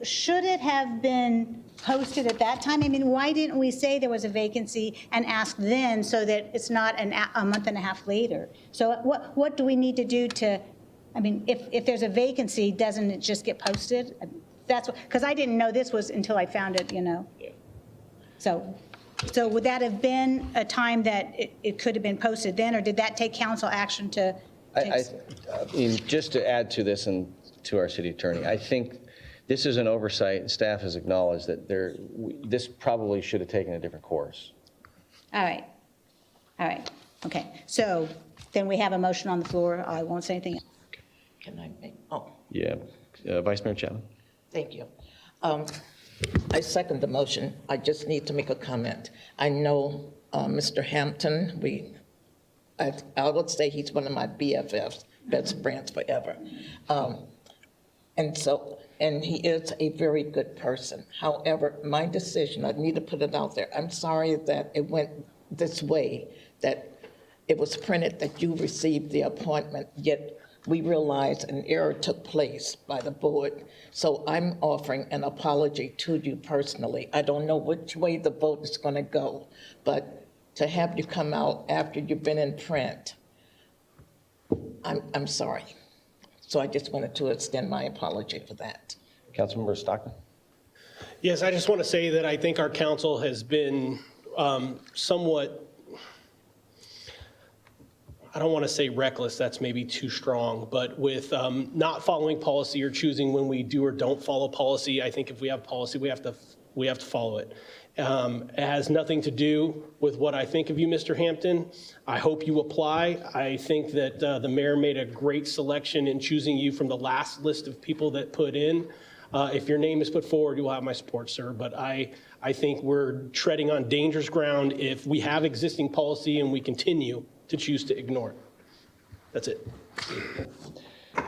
should it have been posted at that time? I mean, why didn't we say there was a vacancy and ask then, so that it's not a month and a half later? So what do we need to do to, I mean, if there's a vacancy, doesn't it just get posted? That's what, because I didn't know this was until I found it, Yeah. So would that have been a time that it could have been posted then, or did that take council action to? I mean, just to add to this and to our city attorney, I think this is an oversight. Staff has acknowledged that this probably should have taken a different course. All right. Okay. So then we have a motion on the floor. I won't say anything. Can I make, Yeah. Vice Mayor Chapman? thank you. I second the motion. I just need to make a comment. I know Mr. Hampton, I would say he's one of my BFFs, best friends forever. And he is a very good person. However, my decision, I need to put it out there. I'm sorry that it went this way, that it was printed that you received the appointment, yet we realized an error took place by the board. So I'm offering an apology to you personally. I don't know which way the vote is going to go, but to have you come out after you've been in print, I'm sorry. So I just wanted to extend my apology for that. Councilmember Stockton? Yes, I just want to say that I think our council has been somewhat, I don't want to say reckless, that's maybe too strong, but with not following policy or choosing when we do or don't follow policy. I think if we have policy, we have to follow it. It has nothing to do with what I think of you, Mr. Hampton. I hope you apply. I think that the mayor made a great selection in choosing you from the last list of people that put in. If your name is put forward, you will have my support, sir. But I think we're treading on dangerous ground if we have existing policy and we continue to choose to ignore it. That's it.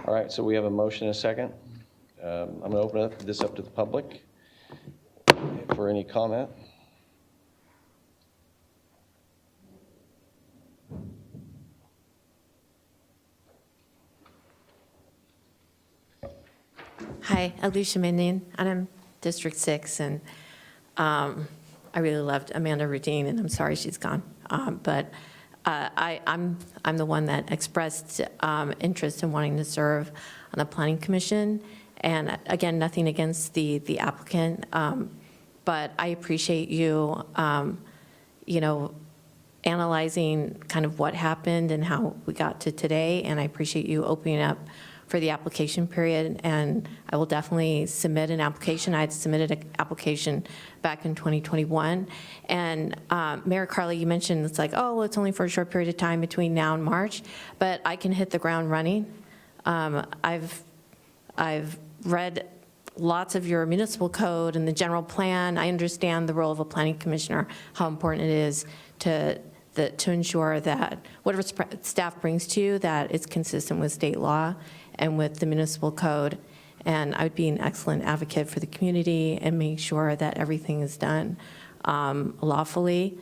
All right, so we have a motion and a second. I'm going to open this up to the public for any comment. Hi, Alicia Minion, and I'm District 6, and I really loved Amanda Rudine, and I'm sorry she's gone. But I'm the one that expressed interest in wanting to serve on the Planning Commission. And again, nothing against the applicant, but I appreciate you, analyzing kind of what happened and how we got to today, and I appreciate you opening up for the application period, and I will definitely submit an application. I had submitted an application back in 2021, and Mayor Carly, you mentioned it's like, oh, well, it's only for a short period of time between now and March, but I can hit the ground running. I've read lots of your municipal code and the general plan. I understand the role of a planning commissioner, how important it is to ensure that whatever staff brings to you, that it's consistent with state law and with the municipal code. And I would be an excellent advocate for the community and make sure that everything is done lawfully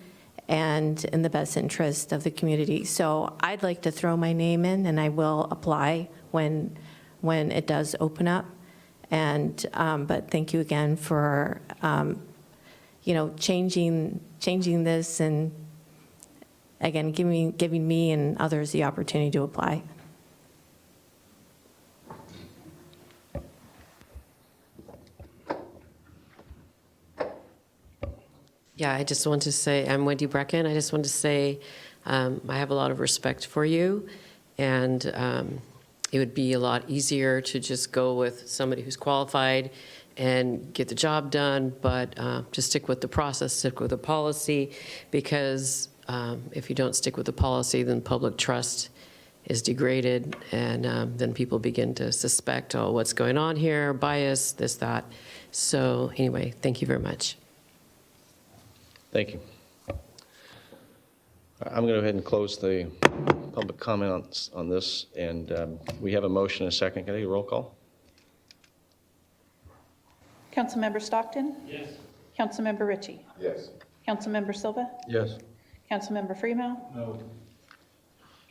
and in the best interest of the community. So I'd like to throw my name in, and I will apply when it does open up. And but thank you again for changing this, and again giving me and others the opportunity to apply. Yeah, I just want to say, I'm Wendy Brecken. I just want to say I have a lot of respect for you, and it would be a lot easier to just go with somebody who's qualified and get the job done, but just stick with the process, stick with the policy, because if you don't stick with the policy, then public trust is degraded, and then people begin to suspect, oh, what's going on here, bias, this, that. So anyway, thank you very much. Thank you. I'm going to go ahead and close the public comment on this, and we have a motion and a second. Can I get a roll call? Councilmember Stockton? Yes. Councilmember Ritchie? Yes. Councilmember Silva? Yes. Councilmember Freeman? No.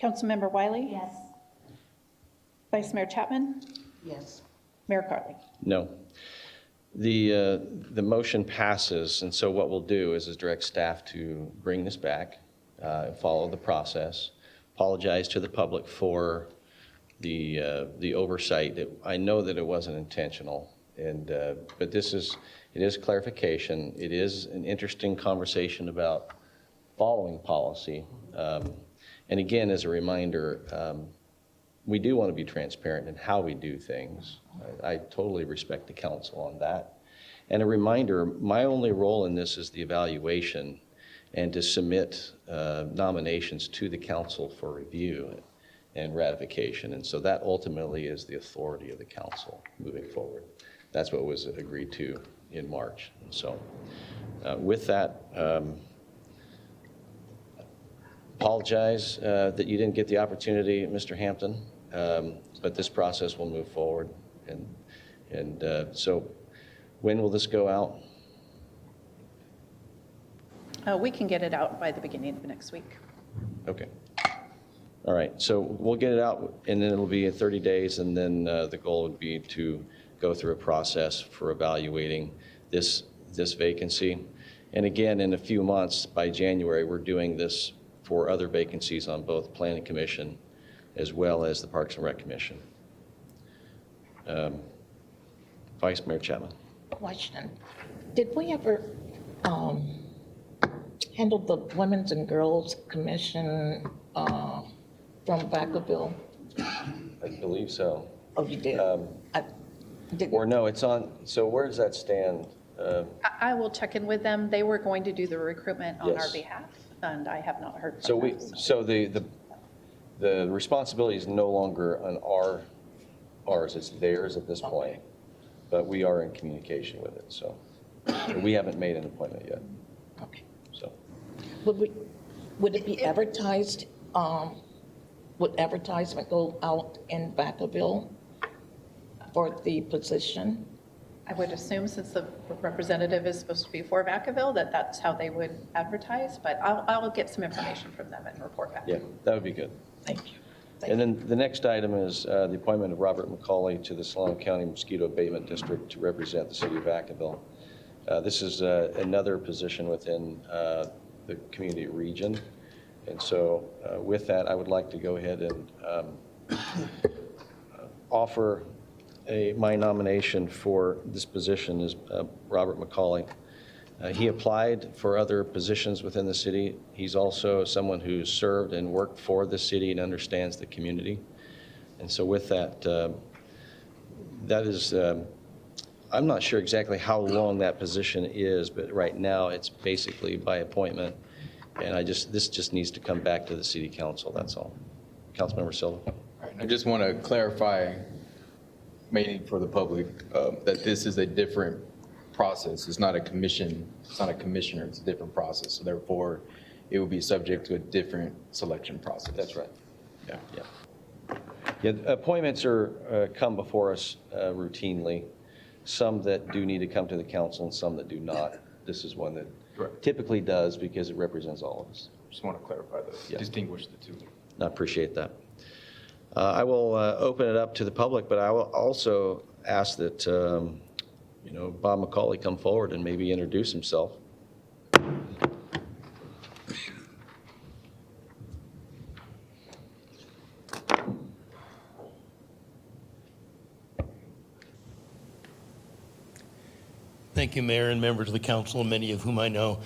Councilmember Wiley? Yes. Vice Mayor Chapman? Yes. Mayor Carly? No. The motion passes, and so what we'll do is direct staff to bring this back, follow the process, apologize to the public for the oversight. I know that it wasn't intentional, and but it is clarification. It is an interesting conversation about following policy, and again, as a reminder, we do want to be transparent in how we do things. I totally respect the council on that. And a reminder, my only role in this is the evaluation and to submit nominations to the council for review and ratification. And so that ultimately is the authority of the council moving forward. That's what was agreed to in March. And so with that, apologize that you didn't get the opportunity, Mr. Hampton, but this process will move forward. And so when will this go out? We can get it out by the beginning of next week. Okay. All right, so we'll get it out, and then it'll be in 30 days, and then the goal would be to go through a process for evaluating this vacancy. And again, in a few months, by January, we're doing this for other vacancies on both Planning Commission as well as the Parks and Rec Commission. Vice Mayor Chapman. Question. Did we ever handle the Women's and Girls Commission from Vacaville? I believe so. Oh, you did? Or no, it's on, so where does that stand? I will check in with them. They were going to do the recruitment on our Yes. behalf, and I have not heard from So them. so the responsibility is no longer on ours, it's theirs at this point, but we are in communication with it, so we haven't made an appointment yet. Okay. So Would it be advertised would advertisement go out in Vacaville for the position? I would assume, since the representative is supposed to be for Vacaville, that that's how they would advertise, but I'll get some information from them and report back. Yeah, that would be good. Thank you. And then the next item is the appointment of Robert McCauley to the Solano County Mosquito Abatement District to represent the city of Vacaville. This is another position within the community region. And so with that, I would like to go ahead and offer my nomination for this position is Robert McCauley. He applied for other positions within the city. He's also someone who's served and worked for the city and understands the community. And so with that, that is, I'm not sure exactly how long that position is, but right now it's basically by appointment. And this just needs to come back to the city council, that's all. Councilmember Silva. I just want to clarify, mainly for the public, that this is a different process. It's not a commission, it's not a commissioner, it's a different process. So therefore, it will be subject to a different selection process. That's right. Yeah. Yeah, appointments come before us routinely. Some that do need to come to the council and some that do not. This is one that typically does because it represents all of us. Just want to clarify that, distinguish the two. I appreciate that. I will open it up to the public, but I will also ask that Bob McCauley come forward and maybe introduce himself. Thank you, Mayor and members of the council, many of whom I know.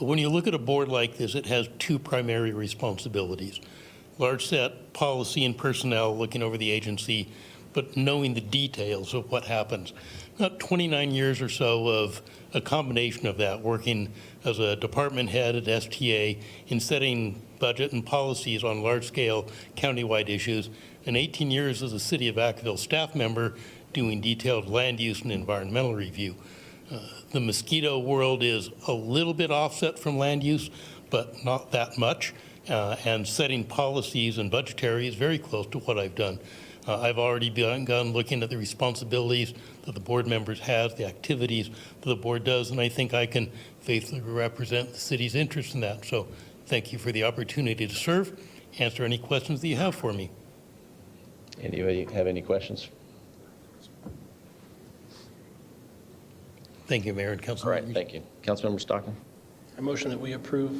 When you look at a board like this, it has two primary responsibilities. Large set policy and personnel looking over the agency, but knowing the details of what happens. About 29 years or so of a combination of that, working as a department head at STA in setting budget and policies on large-scale countywide issues, and 18 years as a City of Vacaville staff member doing detailed land use and environmental review. The mosquito world is a little bit offset from land use, but not that much, and setting policies and budgetary is very close to what I've done. I've already begun looking at the responsibilities that the board members have, the activities that the board does, and I think I can faithfully represent the city's interest in that. So thank you for the opportunity to serve. Answer any questions that you have for me. Anybody have any questions? Thank you, Mayor and Council. All right, thank you. Councilmember Stockton? I motion that we approve.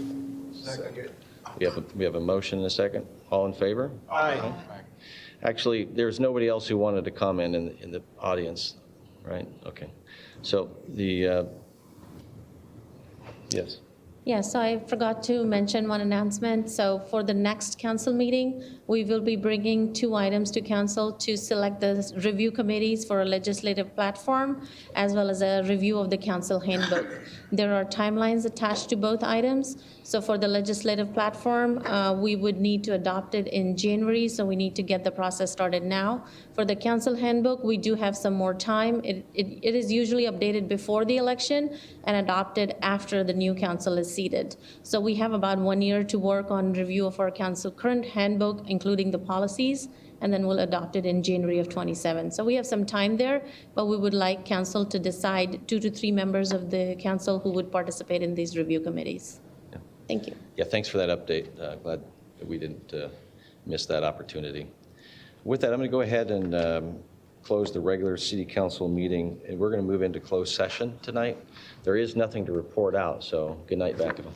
Second. We have a motion and a second. All in favor? Aye. Actually, there's nobody else who wanted to comment in the audience, right? Okay. So yes. Yeah, so I forgot to mention one announcement. So for the next council meeting, we will be bringing 2 items to council to select the review committees for a legislative platform, as well as a review of the council handbook. There are timelines attached to both items. So for the legislative platform, we would need to adopt it in January, so we need to get the process started now. For the council handbook, we do have some more time. It is usually updated before the election and adopted after the new council is seated. So we have about 1 year to work on review of our council current handbook, including the policies, and then we'll adopt it in January of 27. So we have some time there, but we would like council to decide 2 to 3 members of the council who would participate in these review committees. Thank you. Yeah, thanks for that update. Glad that we didn't miss that opportunity. With that, I'm going to go ahead and close the regular city council meeting, and we're going to move into closed session tonight. There is nothing to report out, so good night, Vacaville.